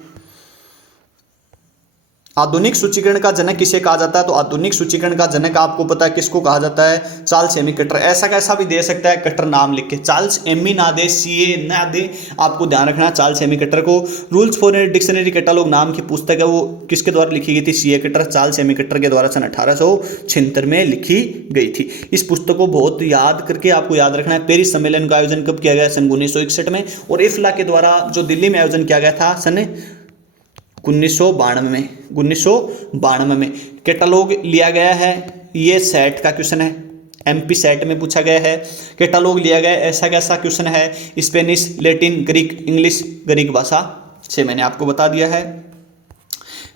आधुनिक सूचीकरण का जनक किसे कहा जाता है, तो आधुनिक सूचीकरण का जनक आपको पता है किसको कहा जाता है, चार्ल्स एमी कटर। ऐसा कैसा भी दे सकता है कटर नाम लिख के, चार्ल्स एमी ना दे, सीए ना दे, आपको ध्यान रखना चार्ल्स एमी कटर को। रूल्स फॉर डिक्शनरी कैटालॉग नाम की पुस्तक है, वो किसके द्वारा लिखी गई थी, CA Cutter, Charles Ammi Cutter के द्वारा सन 1876 में लिखी गई थी। इस पुस्तक को बहुत याद करके आपको याद रखना है। पेरिस सम्मेलन का आयोजन कब किया गया, सन 1961 में, और इफ्ला के द्वारा जो दिल्ली में आयोजन किया गया था सन 1992 में कैटालॉग लिया गया है। ये सेट का क्वेश्चन है, एमपी सेट में पूछा गया है, कैटालॉग लिया गया है। ऐसा कैसा क्वेश्चन है, Spanish, Latin, Greek, English, Greek भाषा से मैंने आपको बता दिया है।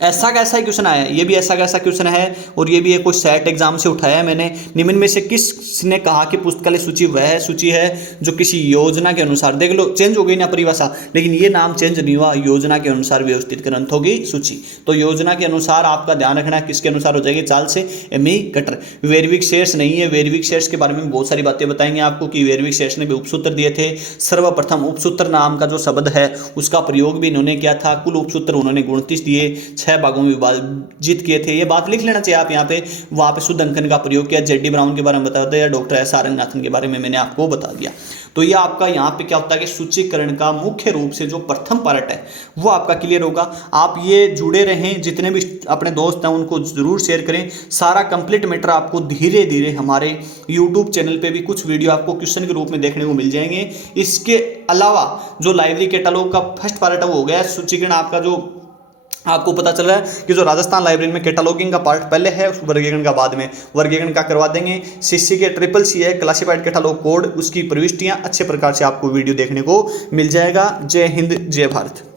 ऐसा कैसा क्वेश्चन आया, ये भी ऐसा कैसा क्वेश्चन है, और ये भी एक कोई सेट एग्जाम से उठाया है मैंने। निम्न में से किसने कहा कि पुस्तकालय सूची वह सूची है जो किसी योजना के अनुसार, देख लो चेंज हो गई ना परिभाषा, लेकिन ये नाम चेंज नहीं हुआ, योजना के अनुसार व्यवस्थित ग्रंथों की सूची। तो योजना के अनुसार आपका ध्यान रखना है, किसके अनुसार हो जाएगी, चार्ल्स एमी कटर। वेरविक शेर्स नहीं है, वेरविक शेर्स के बारे में बहुत सारी बातें बताएंगे आपको कि वेरविक शेर्स ने भी उपसूत्र दिए थे। सर्वप्रथम उपसूत्र नाम का जो शब्द है उसका प्रयोग भी इन्होंने किया था। कुल उपसूत्र उन्होंने 29 दिए, 6 भागों में विभाजित किए थे। ये बात लिख लेना चाहिए आप यहाँ पे। वहां पे शुद्ध अंकन का प्रयोग किया, जेडी ब्राउन के बारे में बता दिया, डॉक्टर एस आर रंगनाथन के बारे में मैंने आपको बता दिया। तो ये आपका यहाँ पे क्या होता है कि सूचीकरण का मुख्य रूप से जो प्रथम पार्ट है वो आपका क्लियर होगा। आप ये जुड़े रहें, जितने भी अपने दोस्त हैं उनको जरूर शेयर करें। सारा कंप्लीट मैटर आपको धीरे धीरे हमारे यूट्यूब चैनल पे भी कुछ वीडियो आपको क्वेश्चन के रूप में देखने को मिल जाएंगे। इसके अलावा जो लाइब्रेरी कैटालॉग का फर्स्ट पार्ट है वो हो गया सूचीकरण। आपका जो आपको पता चल रहा है कि जो राजस्थान लाइब्रेरी में कैटालॉगिंग का पार्ट पहले है, उस वर्गीकरण का बाद में, वर्गीकरण का करवा देंगे। सीसी के CCC है क्लासिफाइड कैटालॉग कोड, उसकी प्रविष्टियां अच्छे प्रकार से आपको वीडियो देखने को मिल जाएगा। जय हिंद, जय भारत।